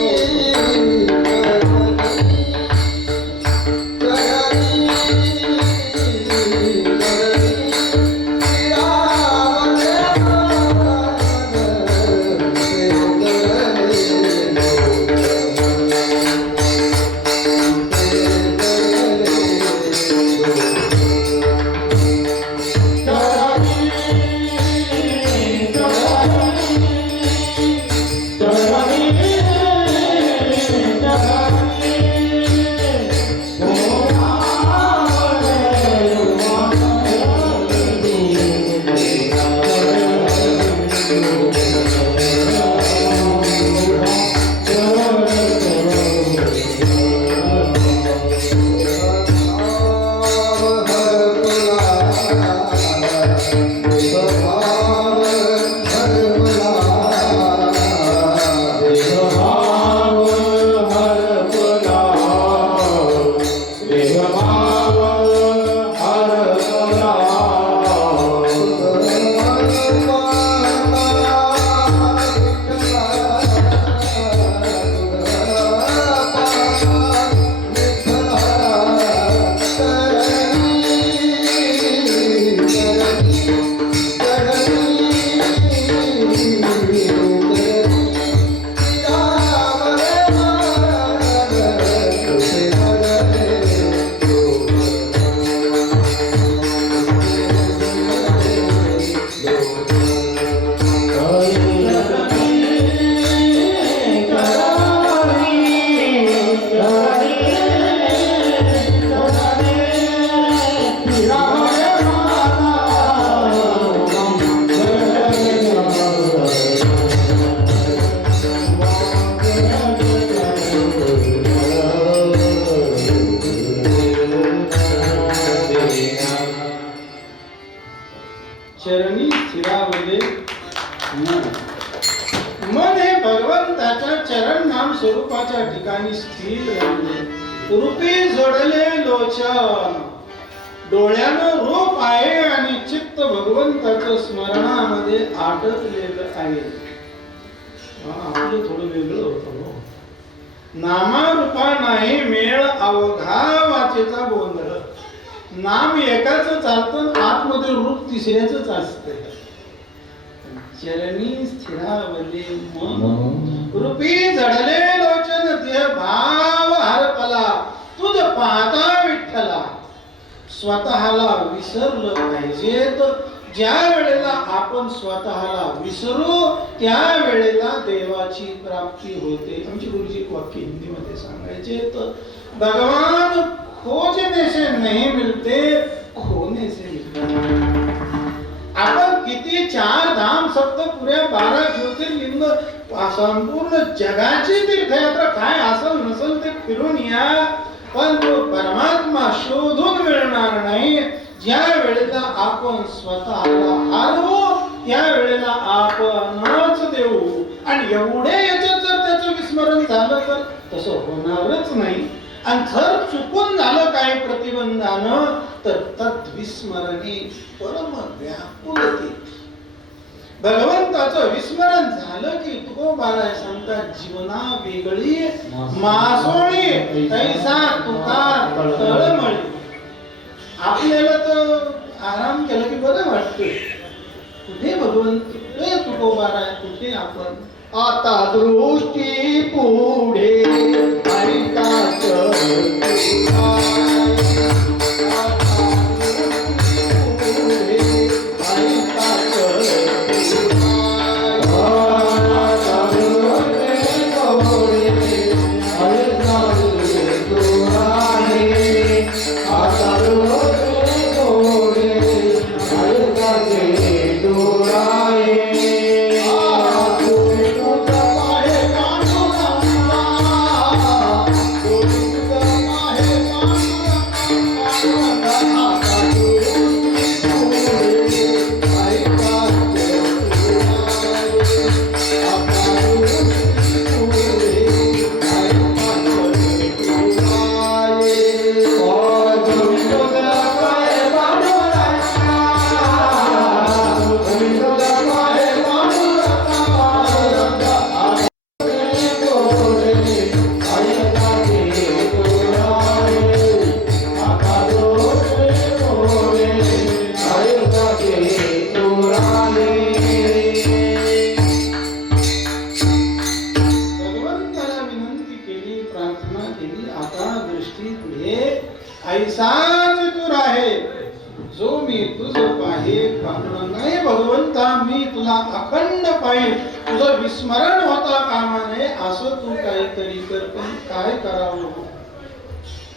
चरणी स्थिरावले मन. मन हे भगवंताच्या चरण नाम स्वरूपाच्या ठिकाणी स्थिर राहिले. रूपी जोडले लोचन. डोळ्यानं रूप आहे आणि चित्त भगवंताचं स्मरणामध्ये अडकलेलं आहे. आपलं थोडं वेगळं होतं. नामारूपा नाही मेळ अवघा वाचेचा गोंधळ. नाम एकाच चालतं, आतमध्ये रूप तिसऱ्याच असते. चरणी स्थिरावले मन. रूपी जडले लोचन देह भाव हरपला. तुझ पाहता विठ्ठला. स्वतःला विसरलं पाहिजे. तर ज्या वेळेला आपण स्वतःला विसरू त्या वेळेला देवाची प्राप्ती होते. आमची गुरुजी वाक्य हिंदीमध्ये सांगायचे, तर भगवान खोजने से नहीं मिलते, खोने से मिलते. आपण किती की 4 धाम सप्तपुऱ्या 12 ज्योतिर्लिंग संपूर्ण जगाची तीर्थयात्रा काय असल नसल ते फिरून या, पण तो परमात्मा शोधून मिळणार नाही. ज्या वेळेला आपण स्वतःला हरवू त्या वेळेला आपणच देऊ. आणि एवढे याच्यात जर त्याचं विस्मरण झालं तर तसं होणारच नाही. आणि जर चुकून झालं काही प्रतिबंधानं तर तद्विस्मरणे परम व्याकुलते. भगवंताचं विस्मरण झालं की तुकोबाराय सांगतात जीवना वेगळी मासोळी तैसा तुका तळमळी. आपल्याला तर आराम केला की बरं वाटतं. कुठे भगवंत, कुठे तुकोबाराय, कुठे आपण. आता दृष्टी पुढे ऐकाच ऐसाच तू राहे जो मी तुझ पाहे. पांडुरंगाने भगवंता मी तुला अखंड पाहिजे, तुझं विस्मरण होता कामा नये. असं तू काहीतरी कर, पण काय करावं नको.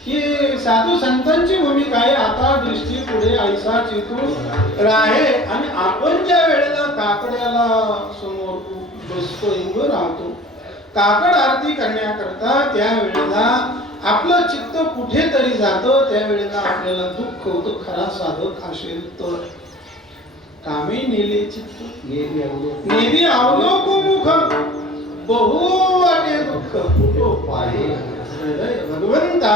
ही साधू संतांची भूमिका आहे. आता दृष्टी पुढे ऐसाच तू राहे. आणि आपण ज्या वेळेला काकड्याला समोर बसतो उभं राहतो काकड आरती करण्याकरता, त्या वेळेला आपलं चित्त कुठेतरी जातं. त्यावेळेला आपल्याला दुःख होतं. खरा साधक असेल तर कामे नेले चित्त नेली अवलोको मुख बहु वाटे दुःख कुठो पाहे. भगवंता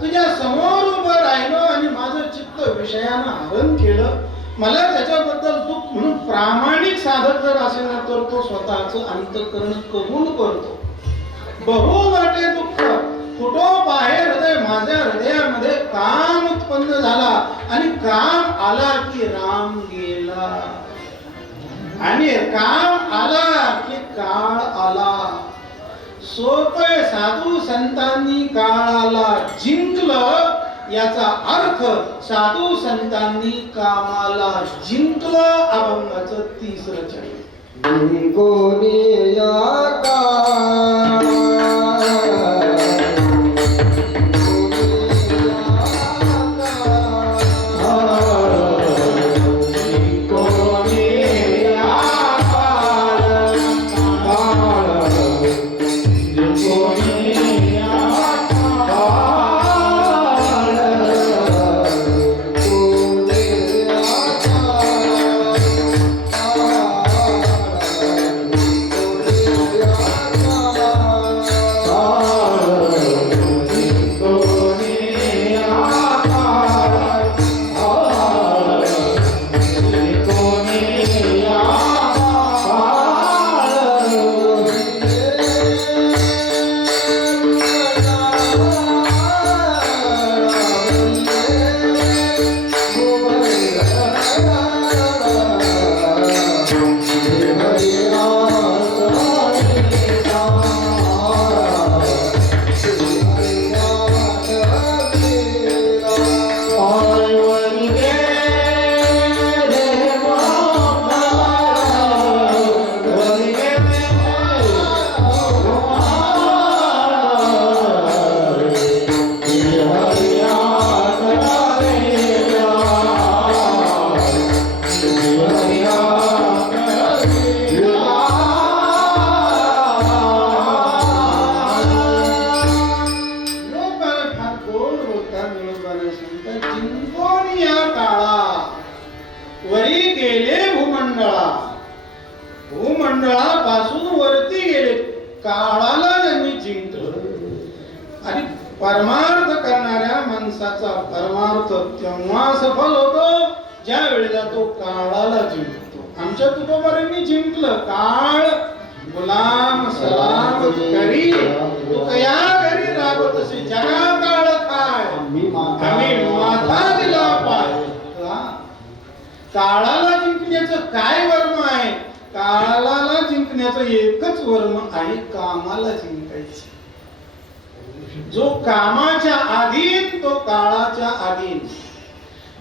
तुझ्या समोर उभं राहिलो आणि माझं चित्त विषयानं हरण केलं, मला त्याच्याबद्दल दुःख. म्हणून प्रामाणिक साधक जर असेल ना तर तो स्वतःचं अंतःकरण कबूल करतो. बहु वाटे दुःख कुठो पाहे हृदय, माझ्या हृदयामध्ये काम उत्पन्न झाला आणि काम आला की राम गेला, आणि काम आला की काळ आला. सोपे साधू संतांनी काळाला जिंकलं, याचा अर्थ साधू संतांनी कामाला जिंकलं. अभंगाचं 3रं चरण. कोणी कथा ज्ञानोबाने सांगतात, जिंकोनी या काळा वरी गेले भूमंडळा. भूमंडळापासून वरती गेले, काळाला त्यांनी जिंकलं. आणि परमार्थ करणाऱ्या माणसाचा परमार्थ तेव्हा सफल होतो ज्या वेळेला तो काळाला जिंकतो. आमच्या तुकोबारांनी जिंकलं. काळ गुलाम सलाम करी तू कया घरी राबत असे जगा काळ काय आम्ही माथा दिला पाय. काळाला जिंकण्याचं काय वर्म आहे? काळाला जिंकण्याचं एकच वर्म आहे, कामाला जिंकायचं. जो कामाच्या अधीन तो काळाच्या अधीन.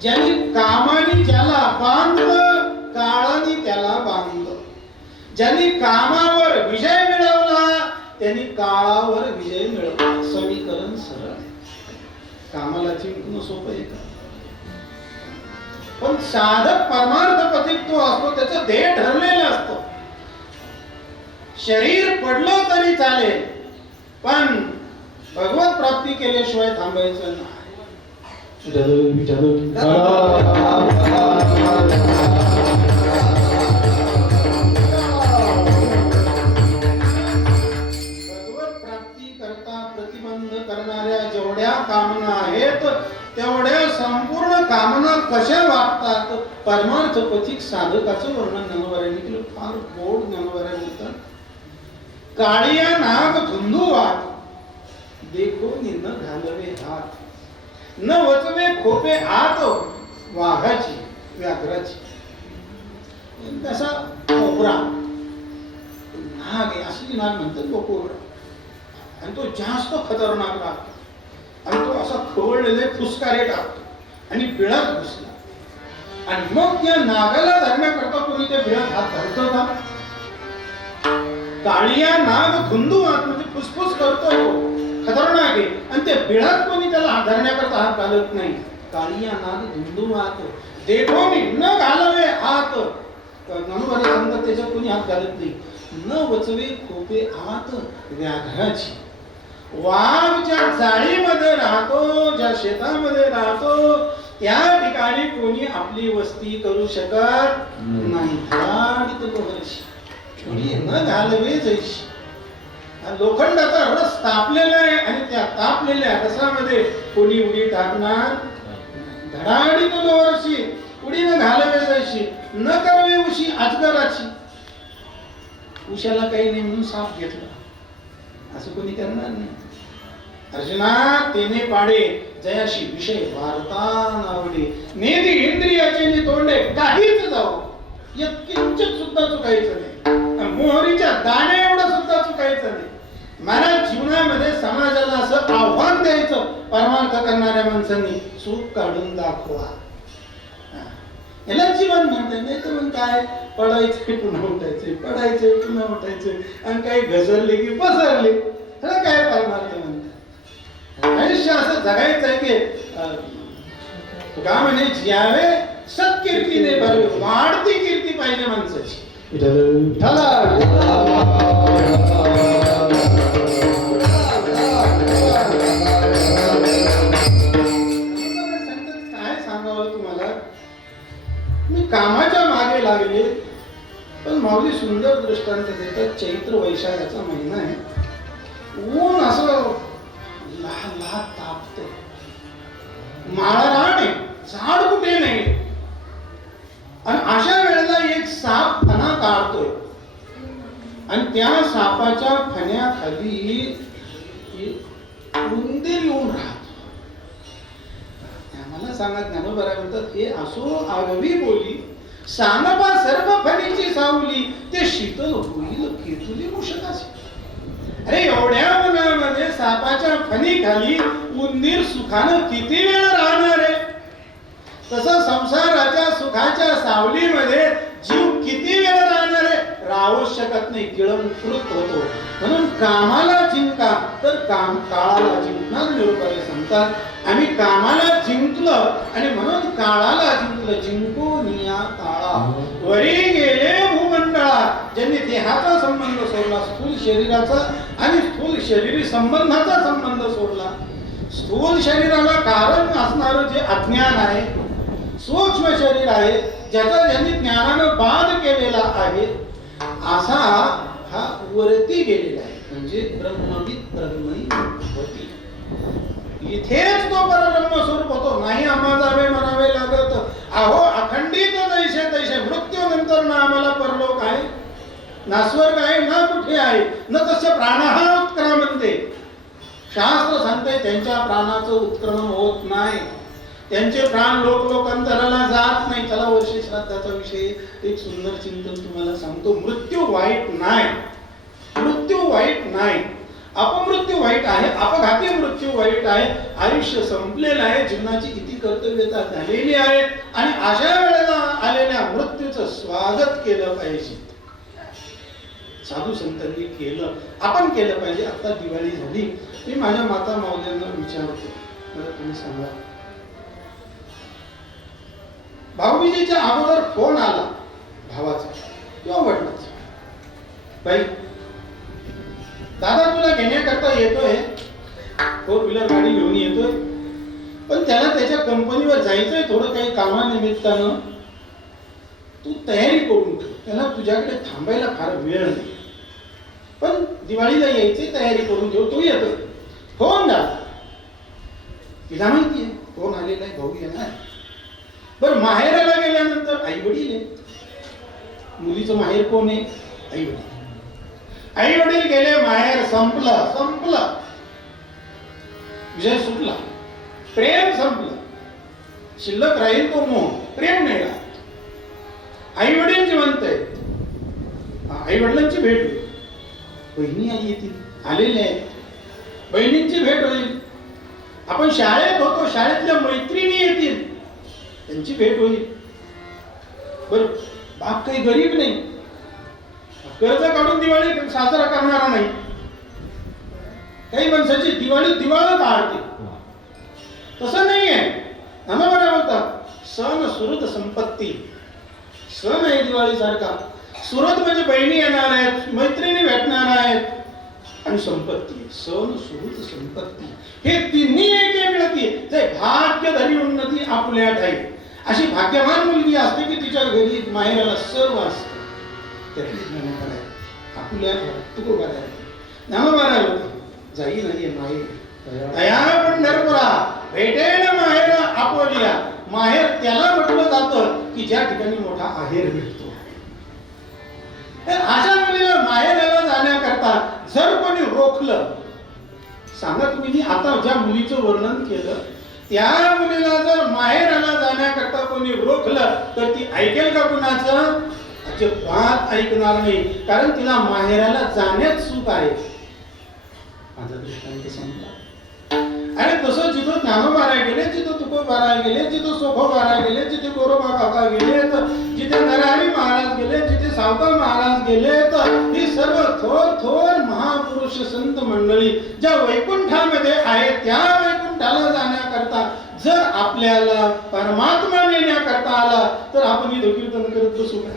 ज्यांनी कामाने ज्याला बांधलं काळाने त्याला बांधलं. ज्यांनी कामावर विजय मिळवला त्यांनी काळावर विजय मिळवला. समीकरण सरळ आहे. कामाला जिंकणं सोपं आहे का? पण साधक परमार्थ पथिक तो असतो, त्याचं ध्येय ठरलेलं असतं. शरीर पडलं तरी चालेल पण भगवत प्राप्ती केल्याशिवाय थांबायचं नाही. भगवत प्राप्ती करता प्रतिबंध करणाऱ्या जेवढ्या कामना आहेत तेवढ्या संपूर्ण कामना कशा वाटतात. परमार्थ पथिक साधकाचं वर्णन ज्ञानोबारांनी केलं. फार गोड ज्ञानोबारा बोलतात. काळिया नाग धुंदू वाट देखो न घालवे हात, न वचवे खोपे आत वाघाची व्याघ्राची. तसा कोबरा नाग आहे, असली नाग म्हणतात तो कोबरा. आणि तो जास्त खतरनाक राहतो. आणि तो असा खवळलेले फुसकारे टाकतो आणि बिळात घुसला. आणि मग त्या नागाला धरण्याकरता कोणी त्या बिळात हात घालतो का? काळिया नाग धुंदू हात म्हणजे फुसफुस करतो, खतरनाक आहे. आणि त्या बिळात कोणी त्याला हात धरण्याकरता हात घालत नाही. काळिया नाग धुंदू हात देखो मी न घालवे हात. ज्ञानोबाने सांगतात त्याच्यावर कोणी हात घालत नाही. न वचवे खोपे आत व्याघ्राची. वाघ ज्या जाळीमध्ये राहतो, ज्या शेतामध्ये राहतो त्या ठिकाणी कोणी आपली वस्ती करू शकत नाही. कोणी न घालवे जैशी. लोखंडाचा रस तापलेला आहे आणि त्या तापलेल्या रसामध्ये कोणी उडी टाकणार. धडाडीत लोरशी उडी न घालवे जैशी, न करवे उशी अजगराची. उशाला काही नाही म्हणून साप घेतला असं कोणी करणार नाही. अर्जुना तेने पाडे जयाशी विषय वार्ता नावडे, नेदी इंद्रियाचे तोंडे काहीच जाऊ किंचित सुद्धा चुकायचं नाही. मोहरीच्या दाणे एवढं सुद्धा चुकायचं नाही. महाराज जीवनामध्ये समाजाला असं आव्हान द्यायचं, परमार्थ करणाऱ्या माणसांनी चूक काढून दाखवा. याला जीवन म्हणते. नाही तर मग काय, पडायचे पुन्हा उठायचे, पडायचे पुन्हा उठायचे आणि काही घसरले की पसरले. त्याला काय परमार्थ म्हणतात? आयुष्य असं जगायचं आहे की तुका म्हणे जियावे सत्कीर्तीने भरावे. वाढती कीर्ती पाहिजे माणसाची. काय सांगावं तुम्हाला. मी कामाच्या मागे लागले पण माऊली सुंदर दृष्टांत देतात. चैत्र वैशाखाचा महिना आहे. ऊन असं लहान लहान तापते. माळरान आहे, झाड कुठे नाही. आणि अशा वेळेला एक साप फणा काढतोय आणि त्या सापाच्या फण्याखाली उंदीर येऊन राहतो. मला सांगा ज्ञानोबा म्हणतात हे असो आगवी बोली, सांगपा सर्व फणीची सावली, ते शीतल होईल केतुली मुषकाशी. अरे एवढ्या उन्हामध्ये सापाच्या फणीखाली उंदीर सुखानं किती वेळ राहणार आहे. तसं संसाराच्या सुखाच्या सावलीमध्ये जीव किती वेळ राहणार आहे. राहूच शकत नाही, गिळंकृत होतो. म्हणून कामाला जिंका तर काळाला जिंकणार. निरूपारी सांगतात आम्ही कामाला जिंकलं आणि म्हणून काळाला जिंकलं. जिंकून या काळा वरी गेले भूमंडळा. ज्यांनी देहाचा संबंध सोडला, स्थूल शरीराचा आणि स्थूल शरीरी संबंधाचा संबंध सोडला. स्थूल शरीराला भासणारं जे अज्ञान आहे, सूक्ष्म शरीर आहे, ज्याचा ज्यांनी ज्ञानानं बाध केलेला आहे, असा हा वरती गेलेला आहे. म्हणजे ब्रह्मविद ब्रह्मई होती. इथेच तो परब्रह्म स्वरूप होतो. नाही आम्हा जावे म्हणावे लागत. अहो अखंडित जैसे तैसे, मृत्यू नंतर ना आम्हाला परलोक आहे, ना स्वर्ग आहे, ना कुठे आहे, न तस्य प्राणः उत्क्रामन्ते. शास्त्र सांगते त्यांच्या प्राणाचं उत्क्रमण होत नाही, त्यांचे प्राण लोकांतराला जात नाही. चला वर्ष श्राद्धाचा विषय एक सुंदर चिंतन तुम्हाला सांगतो. मृत्यू वाईट नाही, मृत्यू वाईट नाही, अपमृत्यू वाईट आहे, अपघाती मृत्यू वाईट आहे. आयुष्य संपलेलं आहे, जीवनाची किती कर्तव्यता झालेली आहे आणि अशा वेळेला आलेल्या मृत्यूचं स्वागत केलं पाहिजे. साधू संतांनी केलं, आपण केलं पाहिजे. आता दिवाळी झाली, मी माझ्या माता मावल्यांना विचारतो, मला तुम्ही सांगा, भाऊबीजेच्या अगोदर फोन आला भावाचा किंवा वडिलाचा, बाई दादा तुला घेण्याकरता येतोय, 4 व्हीलर गाडी घेऊन येतोय, पण त्याला त्याच्या कंपनीवर जायचंय थोडं काही कामानिमित्तानं, तू तयारी करून ठेव, त्याला तुझ्याकडे थांबायला फार वेळ नाही, पण दिवाळीला यायची तयारी करून ठेव, तो येतोय. फोन झाला, तिला माहितीये फोन आलेला आहे, भाऊ येणार. बरं माहेराला गेल्यानंतर आई वडील आहे, मुलीचं माहेर कोण आहे? आई वडील. आई वडील गेले माहेर, संपलं, विषय सुटला, प्रेम संपलं, शिल्लक राहील तो मोह, प्रेम नाही राहत. आई वडील जिवंत आहेत, आई वडिलांची भेट होईल, बहिणी आई येतील, आलेले आहेत, बहिणींची भेट होईल. आपण शाळेत होतो, शाळेतल्या मैत्रिणी येतील, त्यांची भेट होईल. बर बाप काही गरीब नाही, कर्ज काढून दिवाळी साजरा करणारा नाही. काही माणसाची दिवाळी दिवाळ काढते, तसं नाही आहे. नाना बोलतात सण सुहृद संपत्ती, सण आहे दिवाळी सारखा. सुहृद म्हणजे बहिणी येणार आहेत, मैत्रिणी भेटणार आहेत, आणि संपत्ती, सण सुहृद संपत्ती, हे तिन्ही एक मिळते. जे भाग्यधरी उन्नती आपल्या ठाई. अशी भाग्यवान मुलगी असते की तिच्या घरी माहेराला सर्व असते. आपल्या तुकोबारा नामबारा जाई नाही माहेर तया पंढरपुरा, भेटेन माहेर आपोलिया. माहेर त्याला म्हटलं जातं की ज्या ठिकाणी मोठा आहेर भेटतो. अशा मुलीला माहेराला जाण्याकरता जर कोणी रोखलं, सांगा तुम्ही, मी आता ज्या मुलीचं वर्णन केलं त्या मुलीला जर माहेराला जाण्याकरता कोणी रोखलं तर ती ऐकेल का कुणाचं? अजिबात ऐकणार नाही, कारण तिला माहेराला जाण्यात सुख आहे. माझा दृष्टांत संपला. आणि तसं जिथं ज्ञानोबारा गेले, जिथं तुकोबारा गेले, जिथं सोखोबारा गेले, जिथे गोरोबा काका गेले, जिथे नरहरी महाराज गेले, जिथे सावकार महाराज गेले, ही सर्व थोर थोर महापुरुष संत मंडळी ज्या वैकुंठामध्ये आहे, त्या वैकुंठाला जाण्याकरता जर आपल्याला परमात्मा नेण्याकरता आला तर आपण इथं कीर्तन करत बसू का?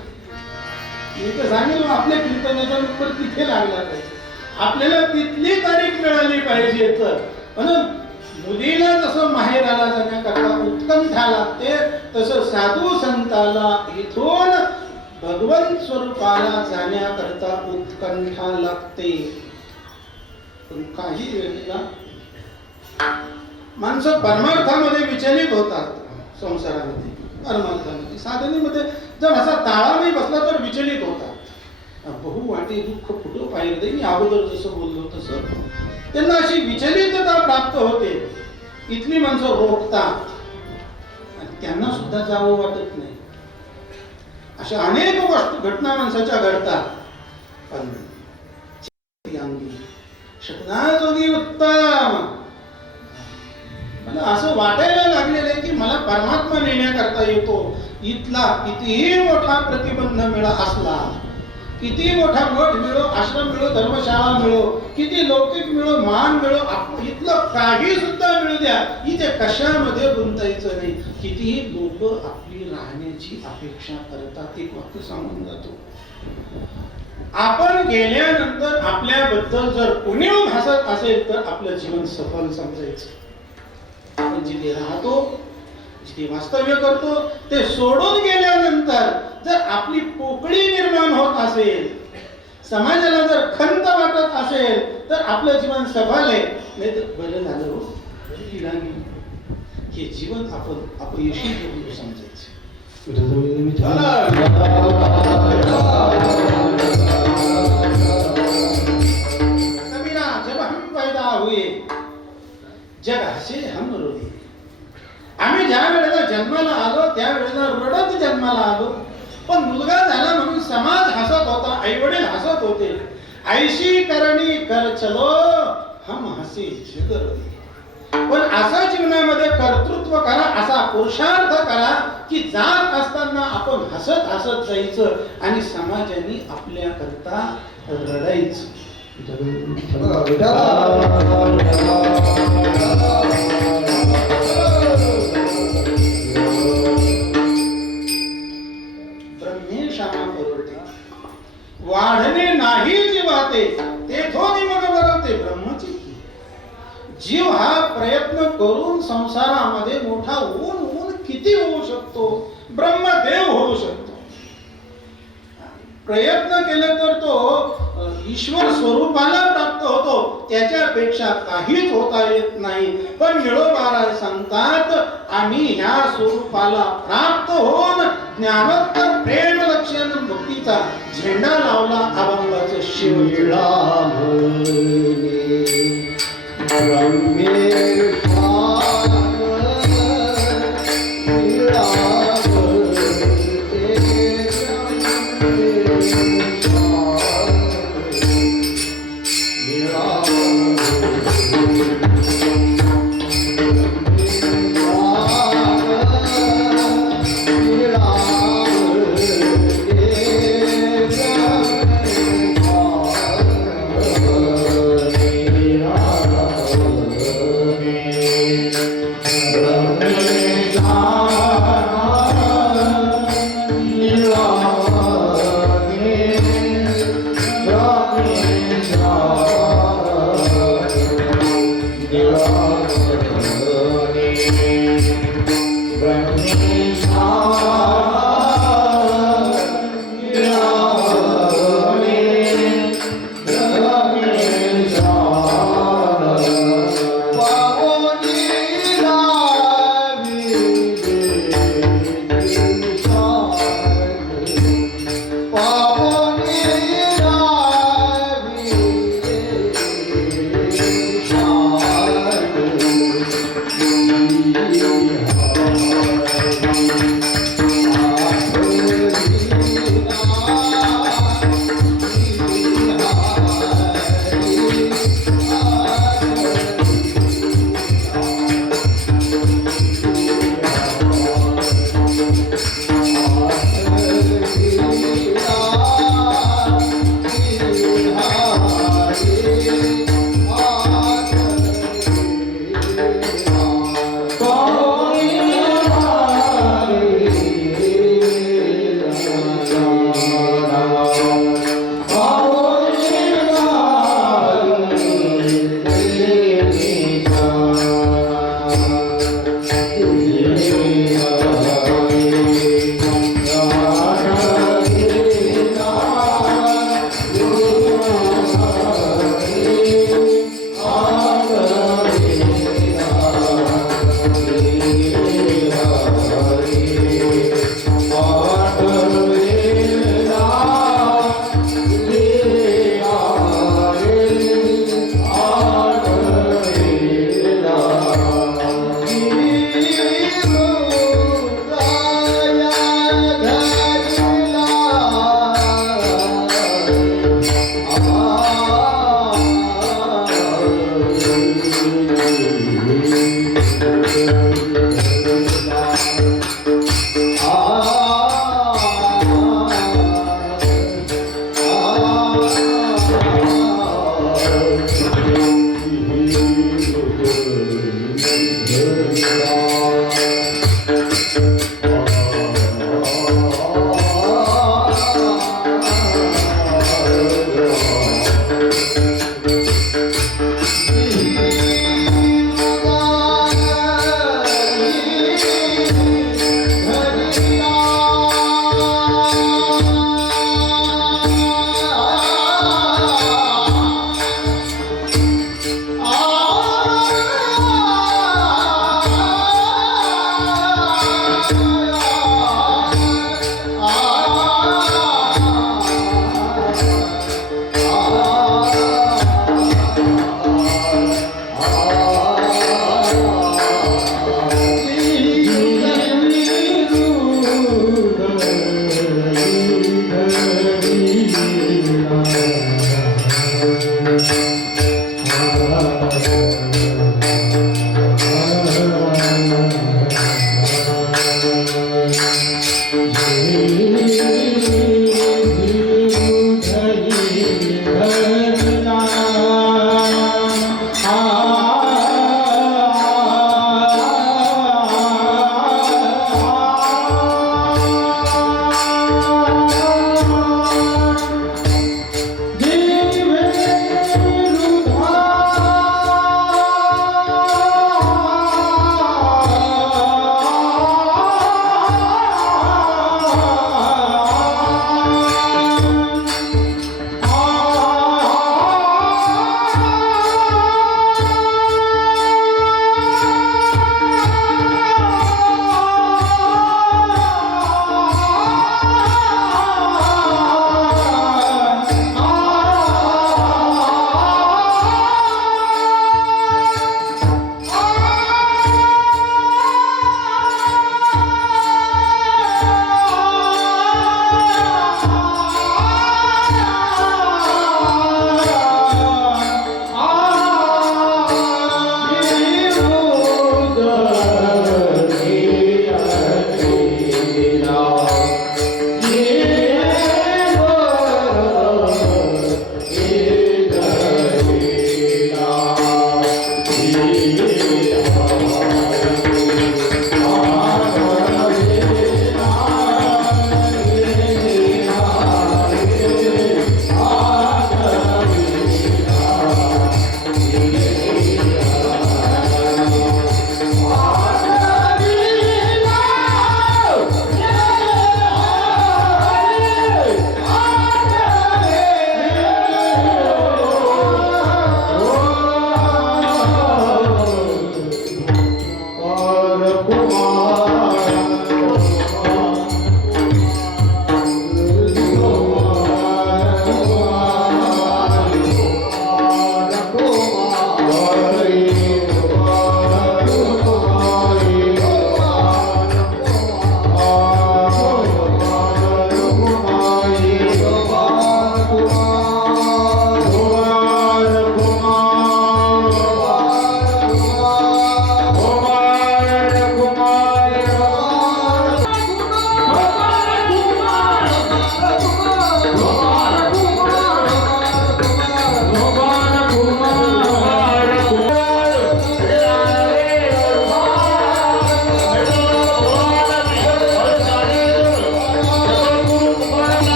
मी तर सांगेल आपल्या कीर्तनाचा नंबर तिथे लागला पाहिजे, आपल्याला तिथली तारीख मिळाली पाहिजे. तर म्हणून मुलीला जसं माहेराला जाण्याकरता उत्कंठा लागते, तसं साधू संताला इथून भगवंत स्वरूपाला जाण्याकरता उत्कंठा लागते. पण काही वेळेला माणसं परमार्थामध्ये विचलित होतात. संसारामध्ये, परमार्थामध्ये, साधनेमध्ये जर असा ताळा नाही बसला तर विचलित होतात. बहु वाटे दुःख फुटो पाहिजे, मी अगोदर जसं बोललो तसं त्यांना अशी विचलितता प्राप्त होते. इथली माणसं रोखतात आणि त्यांना सुद्धा जावं वाटत नाही. अशा अनेक गोष्टी घटना माणसाच्या घडतात. पण शब्दाजोगी उत्तम, मला असं वाटायला लागलेलं आहे की मला परमात्मा नेण्याकरता येतो. इथला कितीही मोठा प्रतिबंध मिळा असला, किती मोठा मठ मिळो, आश्रम मिळो, धर्मशाळा मिळो, किती लौकिक मिळो, मान मिळो, इथलं काही सुद्धा मिळू द्या, इथे कशामध्ये गुंतायचं नाही. कितीही लोक आपली राहण्याची अपेक्षा करतात. एक वाक्य सांगून जातो, आपण गेल्यानंतर आपल्याबद्दल जर उणीव भासत असेल तर आपलं जीवन सफल समजायचं. आपण जिथे राहतो, जिथे वास्तव्य करतो ते सोडून गेल्यानंतर जर आपली पोकळी निर्माण होत असेल, समाजाला जर खंत वाटत असेल, तर आपलं जीवन सफल आहे. नाही तर बरं झालं हो, बरं लागली. हे जीवन आपण अपयशी म्हणून समजायचं. कबीरा, जब हम पैदा हुए जग हसे हम रोए. आम्ही ज्या वेळेला जन्माला आलो त्यावेळेला रडत जन्माला आलो, पण मुलगा झाला म्हणून समाज हसत होता, आई वडील हसत होते. ऐशी करणी कर चलो हम हसे जग रोए. पण असा जीवनामध्ये कर्तृत्व करा, असा पुरुषार्थ करा की जात असताना आपण हसत हसत जायचं आणि समाजाने आपल्या करता रडायचं. ब्रह्मेशामा परवडते वाढणे नाही जीवाते, तेथोनी मग बरवते ब्रह्मची. जीव हा प्रयत्न करून संसारामध्ये मोठा होऊन किती होऊ शकतो, ब्रह्मदेव होऊ शकतो. प्रयत्न केले तर तो ईश्वर स्वरूपाला प्राप्त होतो, त्याच्यापेक्षा काहीच होता येत नाही. पण निळोबाराय सांगतात, आम्ही ह्या स्वरूपाला प्राप्त होऊन ज्ञानोत्तर प्रेम लक्षण भक्तीचा झेंडा लावला अभंगाचं शिवळा.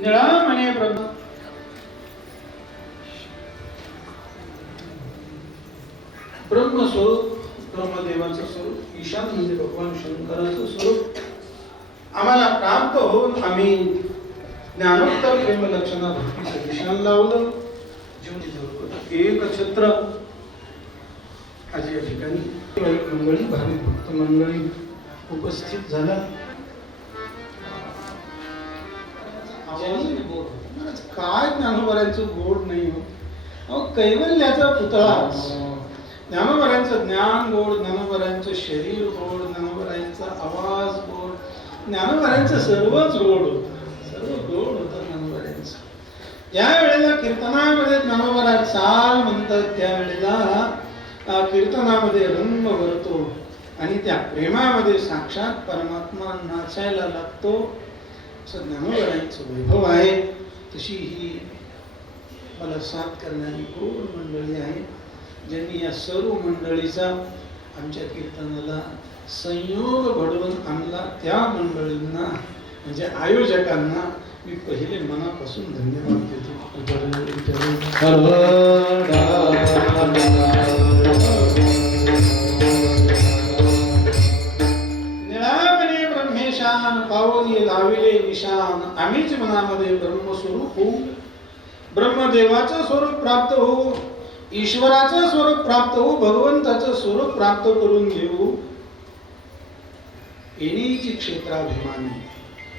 निळा म्हणे ब्रह्मस्वरूप, ब्रह्मदेवाचं स्वरूप, ईशान म्हणजे भगवान शंकराचं स्वरूप आम्हाला प्राप्त होऊन आम्ही ज्ञानोत्तर प्रेम लक्षणा भक्तीचं दिशान लावलं. जीवन एक छत्र आज या ठिकाणी मंडळी, भाविक भक्त मंडळी उपस्थित झाला. काय ज्ञानोबऱ्यांचं गोड नाही हो. अहो कैवल्याचा पुतळा, ज्ञानोबऱ्यांचं ज्ञान गोड, ज्ञानोबऱ्यांचं शरीर गोड, ज्ञानोबऱ्यांचा आवाज गोड, ज्ञानोबऱ्यांचं सर्वच गोड होतं, सर्व गोड होतं ज्ञानोबऱ्यांचं. ज्या वेळेला कीर्तनामध्ये ज्ञानोबरा चाल म्हणतात त्यावेळेला कीर्तनामध्ये रंग भरतो आणि त्या प्रेमामध्ये साक्षात परमात्मा नाचायला लागतो. असं ज्ञानोबऱ्यांचं वैभव आहे. तशी ही मला साथ करणारी गोड मंडळी आहे, ज्यांनी या सर्व मंडळीचा आमच्या कीर्तनाला संयोग घडवून आणला. त्या मंडळींना म्हणजे आयोजकांना मी पहिले मनापासून धन्यवाद देतो. निळापणे ब्रह्मेशान पावनी लाविले निशान, आम्हीच मनामध्ये ब्रह्मस्वरूप होऊ, ब्रह्मदेवाचं स्वरूप प्राप्त होऊ, ईश्वराचं स्वरूप प्राप्त होऊ, भगवंताचं स्वरूप प्राप्त करून घेऊ. येणीची क्षेत्राभिमानी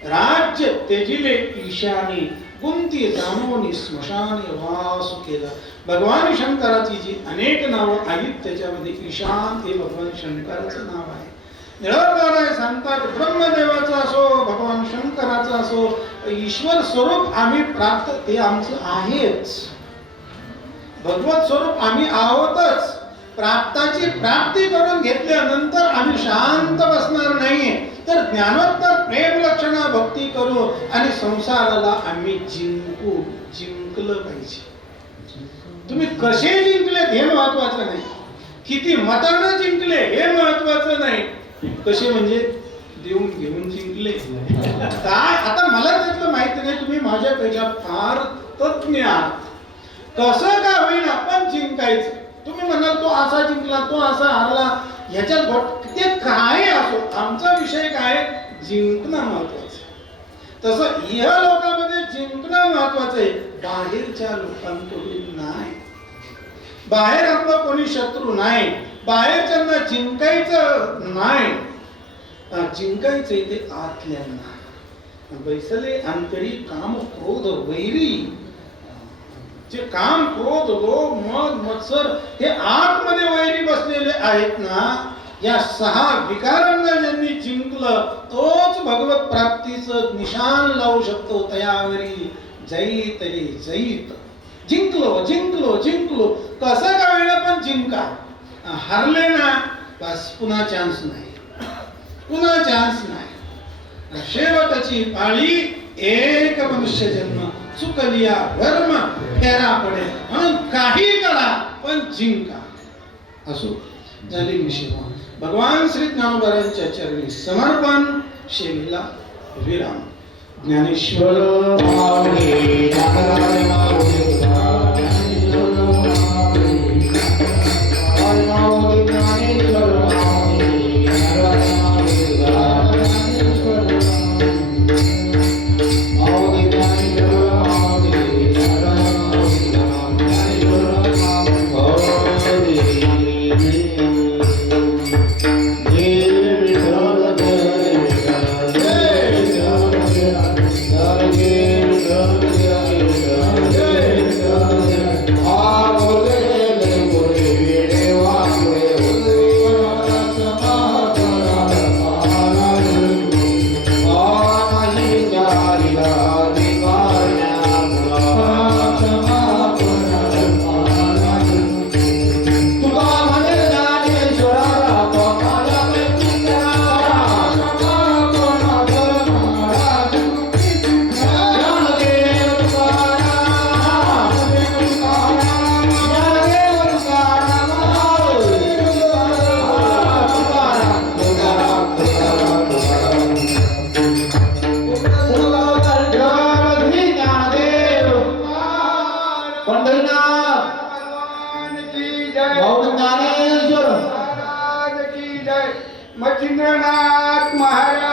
राज्य तेजिले ईशानी, गुंती जाणवणी स्मशानी वास केला. भगवान शंकराची जी अनेक नावं आहेत त्याच्यामध्ये ईशान हे भगवान शंकराचं नाव आहे. निळवणारे सांगतात ब्रह्मदेवाचा असो, भगवान शंकराचा असो, ईश्वर स्वरूप आम्ही प्राप्त ते आमचं आहेच. भगवत स्वरूप आम्ही आहोतच. प्राप्ताची प्राप्ती करून घेतल्यानंतर आम्ही शांत बसणार नाहीये, तर ज्ञानोत्तर प्रेम लक्षणा भक्ती करू आणि संसाराला आम्ही जिंकलं पाहिजे. तुम्ही कसे जिंकले हे महत्वाचं नाही, किती मतानं जिंकले हे महत्वाचं नाही. कसे म्हणजे देऊन घेऊन जिंकले काय, आता मला त्यातलं माहिती नाही, तुम्ही माझ्यापेक्षा फार तज्ञ आहात. कसं का होईना पण जिंकायचं. तुम्ही म्हणाल तो असा जिंकला, तो असा हारला, ह्याच्यात ते काय असो, आमचा विषय काय, जिंकणं महत्वाचं. तसं ह्या लोकांमध्ये जिंकणं महत्वाचं आहे, बाहेरच्या लोकांकडून नाही. बाहेर आपलं कोणी शत्रू नाही, बाहेरच्यांना जिंकायचं नाही, जिंकायचंय ते आतल्यांना. बैसले अंतरी काम क्रोध वैरी, जे काम क्रोध लोभ मद मत्सर हे आतमध्ये वैरी बसलेले आहेत ना, या 6 विकारांना ज्यांनी जिंकलं तोच भगवत प्राप्तीचं निशान लावू शकतो. तयावरी जैत रे जैत, जिंकलो जिंकलो जिंकलो, कसं का वेळा पण जिंका. हरले ना बस पुन्हा चान्स नाही, पुन्हा चान्स नाही. शेवटची पाळी एक मनुष्य जन्म, चुकलिया धर्म फेरा पडे, म्हणून काही करा पण जिंका. असो झाली विषय. भगवान श्री ज्ञानोबरांच्या चरणी समर्पण, शेलीला विराम. ज्ञानेश्वर जय ज्ञानेश्वर महाराज की जय मच्छिंद्रनाथ महाराज